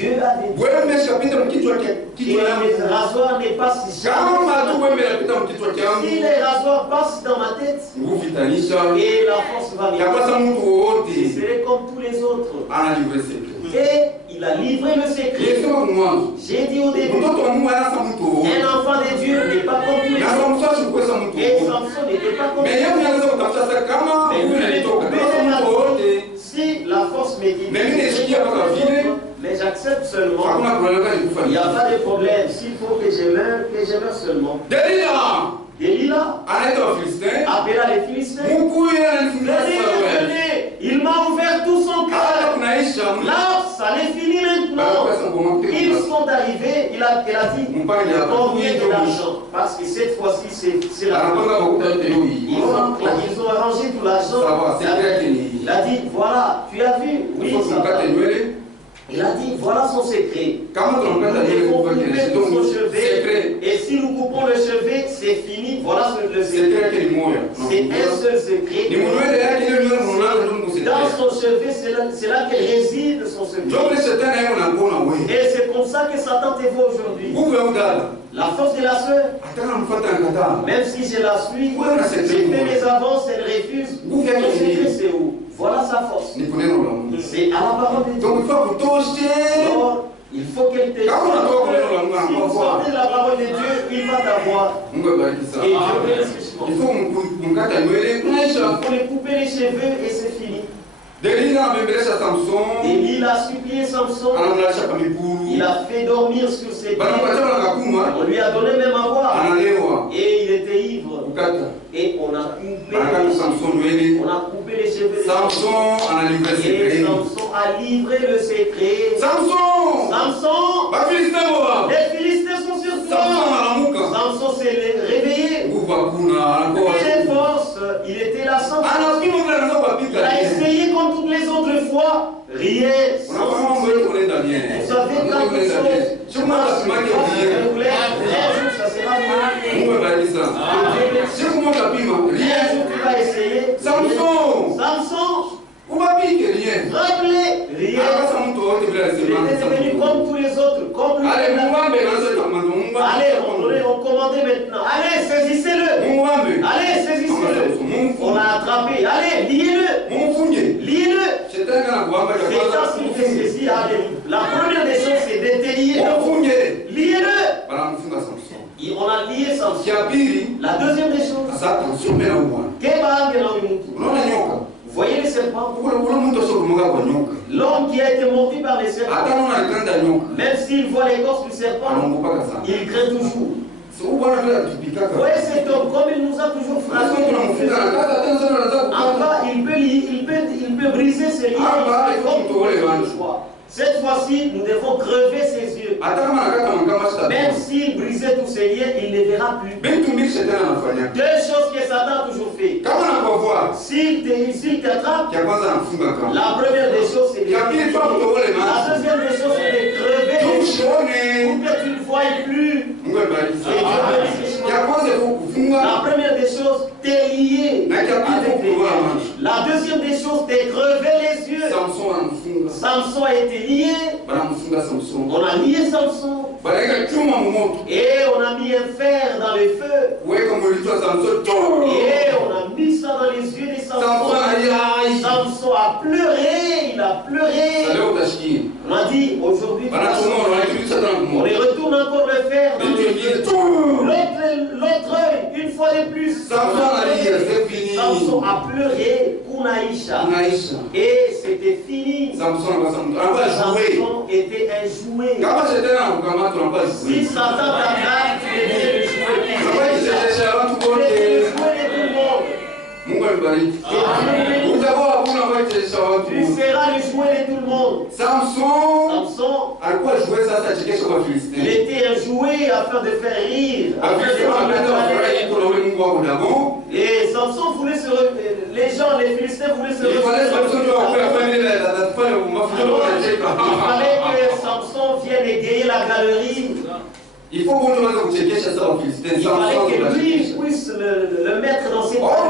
que le rasoir n'est pas si cher. Si les rasoirs passent dans ma tête, et la force va venir, je serai comme tous les autres. Et il a livré le secret. J'ai dit au début, un enfant de Dieu n'est pas comme tous les autres. Et Samson n'était pas comme tous les autres. Si la force me dit, mais j'accepte seulement, il n'y a pas de problème. S'il faut que je meure seulement. Delilah appela les Philistins. Il m'a ouvert tout son cœur. Là, ça l'est fini maintenant. Ils sont arrivés, elle a dit combien de l'argent. Parce que cette fois-ci, c'est la ils ont arrangé tout l'argent. Il a dit, voilà, tu as vu. Oui, il a dit, voilà son secret. Nous devons couper tout son chevet. Et si nous coupons le chevet, c'est fini. Voilà le secret. C'est un seul secret. Dans son chevet, c'est là que réside son secret. Et c'est comme ça que Satan te voit aujourd'hui. La force de la sœur, même si je la suis, j'ai fait mes avances, elle refuse. Son secret, c'est où? Voilà sa force. C'est à la parole de Dieu. Alors, il faut qu'elle te... Si vous sortez de la parole de Dieu, il va t'avoir. Et Dieu veut le Il faut lui couper les cheveux et c'est fini. Delilah a supplié Samson. Il a fait dormir sur ses pieds. On lui a donné même à boire. Et il était ivre. Et on a coupé les cheveux de Samson. Et Samson a livré le secret. Samson, les Philistins sont sur toi. Samson s'est réveillé. Il est force. Il était là sans force. Il a essayé comme toutes les autres fois. Rien. Vous savez quelque chose. Ça sera rien, tu vas essayer. Samson, rappelez, rien. Il était devenu comme tous les autres, comme lui. Allez, on commandait maintenant. Allez, saisissez-le. Allez, saisissez-le. On l'a attrapé. Allez, liez-le. Liez-le. C'est ça qui nous fait saisir. La première des choses, c'est d'être lié. Liez-le. On a lié Samson. La deuxième des choses, vous voyez les serpents. serpent. L'homme qui a été mordu par les serpents, même s'il voit l'écorce du serpent, il craint toujours. Vous voyez cet homme, comme il nous a toujours frappé, enfin, il peut briser ses liens. Cette fois-ci, nous devons crever ses yeux. Même s'il brisait tous ses liens, il ne verra plus. Deux choses que Satan a toujours fait. S'il t'attrape, la première des choses, c'est de crever. La deuxième des choses, c'est de crever les yeux pour que tu ne voies plus. La première des choses, t'es lié avec les liens. La deuxième des choses, t'es crevé les yeux. Samson a été lié. On a lié Samson. Et on a mis un fer dans le feu. Et on a mis ça dans les yeux de Samson. Samson a pleuré. Il a pleuré. On a dit aujourd'hui, on y retourne encore le fer dans les yeux. L'autre œil, une fois de plus. Samson a pleuré. Kunaïcha. Et c'était fini. Samson était un jouet. Si Satan t'attrape, tu deviens le jouet. Tu deviens le jouet de tout le monde. Tu seras le jouet de tout le monde. Samson, il était un jouet afin de faire rire. Et Samson voulait se les gens, les Philistins voulaient se il fallait que Samson vienne égayer la galerie. Il fallait que lui puisse le mettre dans ses bras.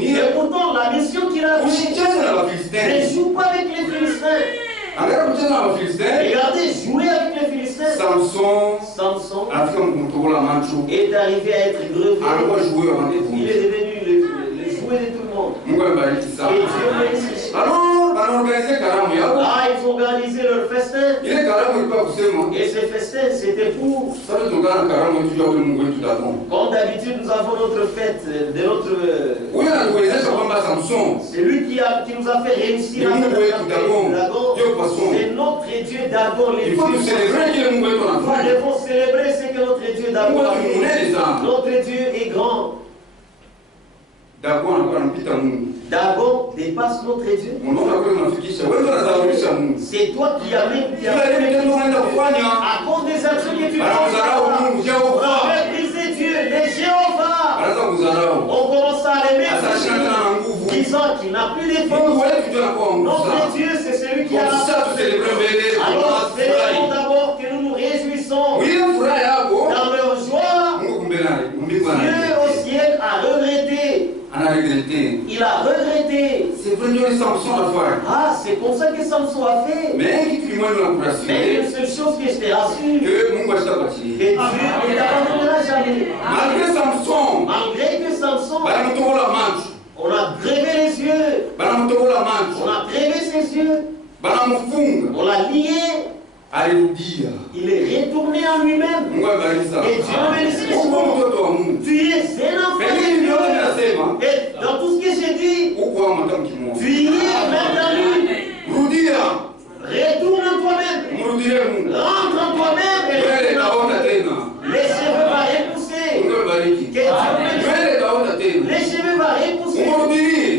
Et pourtant, la mission qu'il a fait, ne joue pas avec les Philistins. Regardez, jouer avec les Philistins. Samson est arrivé à être grevé. Il est devenu le jouet de tout le monde. Et Dieu bénisse. Ils ont organisé leur festin. Et ce festin, c'était pour. Comme d'habitude, nous avons notre fête de notre. C'est lui qui nous a fait réussir à Dagon. C'est notre Dieu Dagon. Nous devons célébrer ce que notre Dieu Dagon a fait. Notre Dieu est grand. Dagon dépasse notre Dieu. C'est toi qui as mis à cause des actions que tu fais. On va mépriser Dieu, les Jéhovah. On commence à l'aimer, disant qu'il n'a plus de force. Notre Dieu, c'est celui qui a la force. Alors, célébrons d'abord que nous nous réjouissons dans leur joie. Dieu au ciel a regretté. Il a regretté. C'est comme ça que Samson a fait. Mais une seule chose que je te rassure, que Dieu ne t'abandonnera jamais. Malgré que Samson, on a grévé les yeux, on a grévé ses yeux, on l'a lié. Il est retourné en lui-même. Et Dieu bénisse. Tu es un enfant de Dieu. Et dans tout ce que j'ai dit, tu y es même dans lui. Retourne en toi-même. Rentre en toi-même et retourne. Les cheveux vont repousser. Les cheveux vont repousser.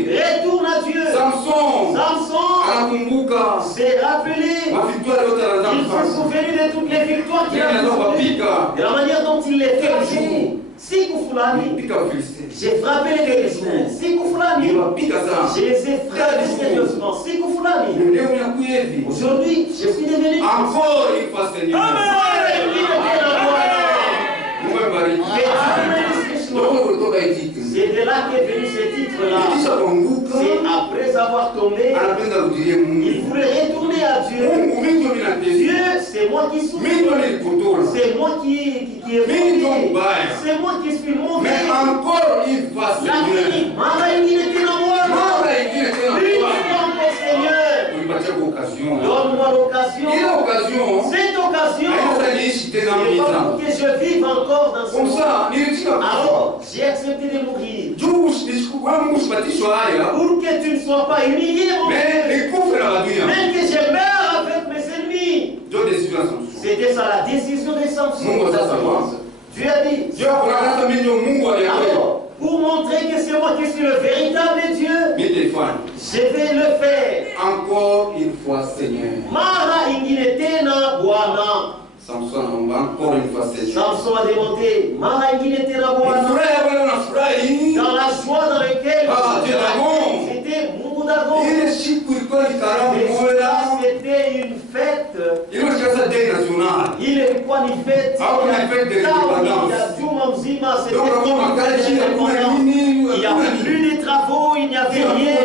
Retourne à Dieu. Samson s'est rappelé. Il s'est souvenu de toutes les victoires qu'il a eues. De la manière dont il les fait. J'ai frappé les Philistins. Je les ai frappés sérieusement. Aujourd'hui, je suis devenu encore une fois Seigneur. C'est de là qu'est venu ce titre-là. C'est après avoir tombé, il voulait retourner à Dieu. Dieu, c'est moi qui souffre. C'est moi qui est mauvais. C'est moi qui suis mauvais. Mais encore une fois, Seigneur. Seigneur. Donne-moi l'occasion. Cette occasion que je vive encore dans ce monde. Alors, j'ai accepté de mourir. Pour que tu ne sois pas humilié, mon Dieu. Même que je meure avec mes ennemis. C'était ça la décision de Samson. Dieu a dit. Alors, pour montrer que c'est moi qui suis le véritable Dieu, je vais le faire. Encore une fois, Seigneur. Mara inginetena Bwana. Samson, encore une fois, Seigneur. Samson a demandé, Mara inginetena Bwana. Dans la joie dans laquelle c'était Mungu Dagon. C'était une fête. Il est quoi une fête? Il y a Juma Mzima, c'était il n'y avait plus de travaux, il n'y avait rien.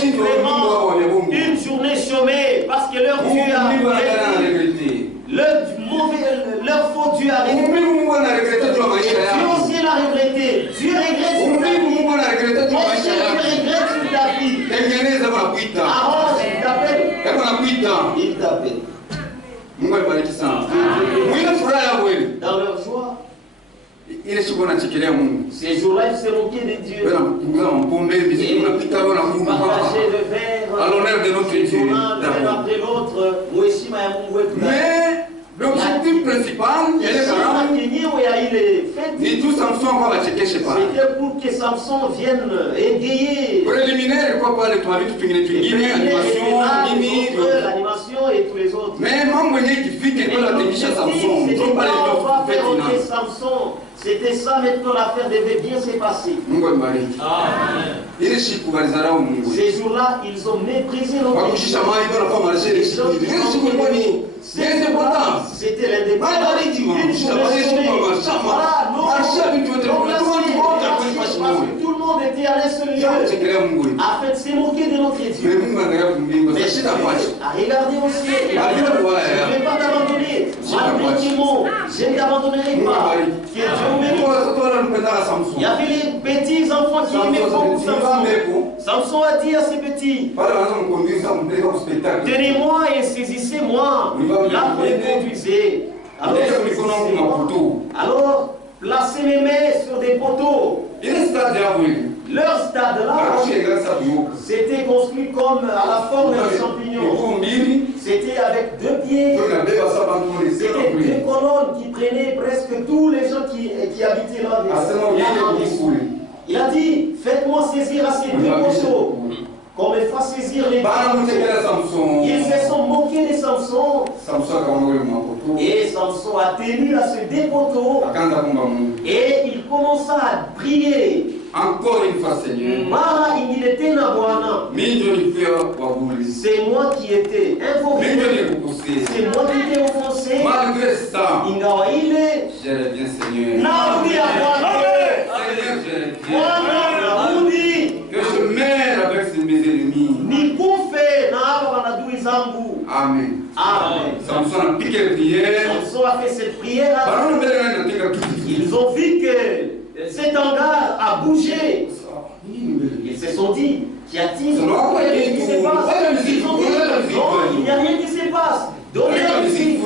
C'était vraiment une journée chômée parce que leur Dieu a leur faux Dieu a regretté. Dieu aussi l'a regretté. Dieu regrette sur ta vie. Moïse regrette sur ta vie. Aaron, il t'appelle. Il t'appelle. Dans leur joie. Ces jours-là, ils se moquaient de Dieu. Ils partageaient le verre. À l'honneur de notre Dieu. L'un après l'autre. Mais l'objectif principal, c'est tout Samson va checker chez pas. C'était pour que Samson vienne égayer. Préliminaire, quoi pas les toilettes, l'animation et tous les autres. Mais moi, qui fit que la technique Samson, Samson. C'était ça, maintenant l'affaire devait bien se passer. Ces jours-là, ils ont méprisé notre Dieu. C'était l'indépendance. Tout le monde était à un seul lieu afin de se moquer de notre Dieu. Mais Dieu a regardé au ciel. Je ne vais pas t'abandonner. Malgré tes mots, je ne t'abandonnerai pas. Il y avait les petits enfants qui aimaient beaucoup Samson. Samson a dit à ses petits, tenez-moi et saisissez-moi. Là, vous les conduisez. Alors, placez mes mains sur des poteaux. Leur stade là, c'était construit comme à la forme d'un champignon. C'était avec 2 pieds. C'était 2 colonnes qui prenaient presque tous les gens qui habitaient là. Il a dit, faites-moi saisir à ces 2 poteaux. Qu'on me fasse saisir les deux. Ils se sont moqués de Samson. Et Samson a tenu à ce 2 poteaux. Et il commença à prier. Encore une fois, Seigneur. C'est moi qui étais invoqué. C'est moi qui étais offensé. Malgré ça, je reviens, Seigneur. Que je mère avec mes ennemis. Amen. Samson a piqué la prière. Samson a fait cette prière. Ils ont vu que cet hangar a bougé. Ils se sont dit, qu'y a-t-il? Qu'est-ce qui se passe? Ils ont dit, non, il n'y a rien qui se passe. Donnez la musique.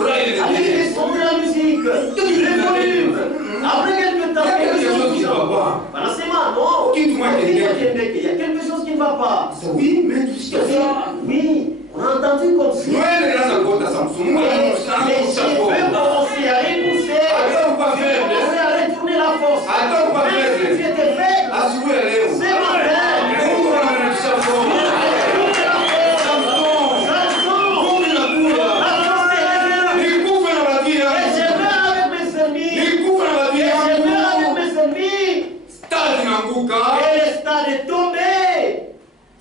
Allez, descendez la musique. Le volume. Après quelques temps, quelque chose qui ne va pas. Non, il y a quelque chose qui ne va pas. Oui, mais tu sais ça. Oui, on a entendu comme ça. Les cheveux commençaient à repousser. Commençaient à retourner la force. Même si tu étais faible, c'est ma peine.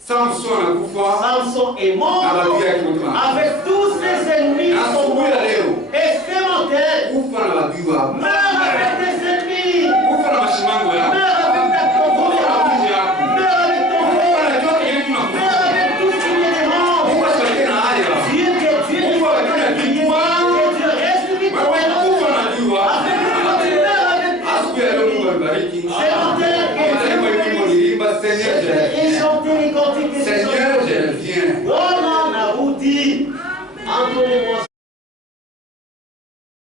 Samson est mort avec tous ses ennemis. Et ce matin, meurs avec tes ennemis. Meurs avec ta convoie. Meurs avec ton frère. Meurs avec tout ce qui est des morts. Dieu reste victorieux. Avec nous, tu meurs avec tes ennemis.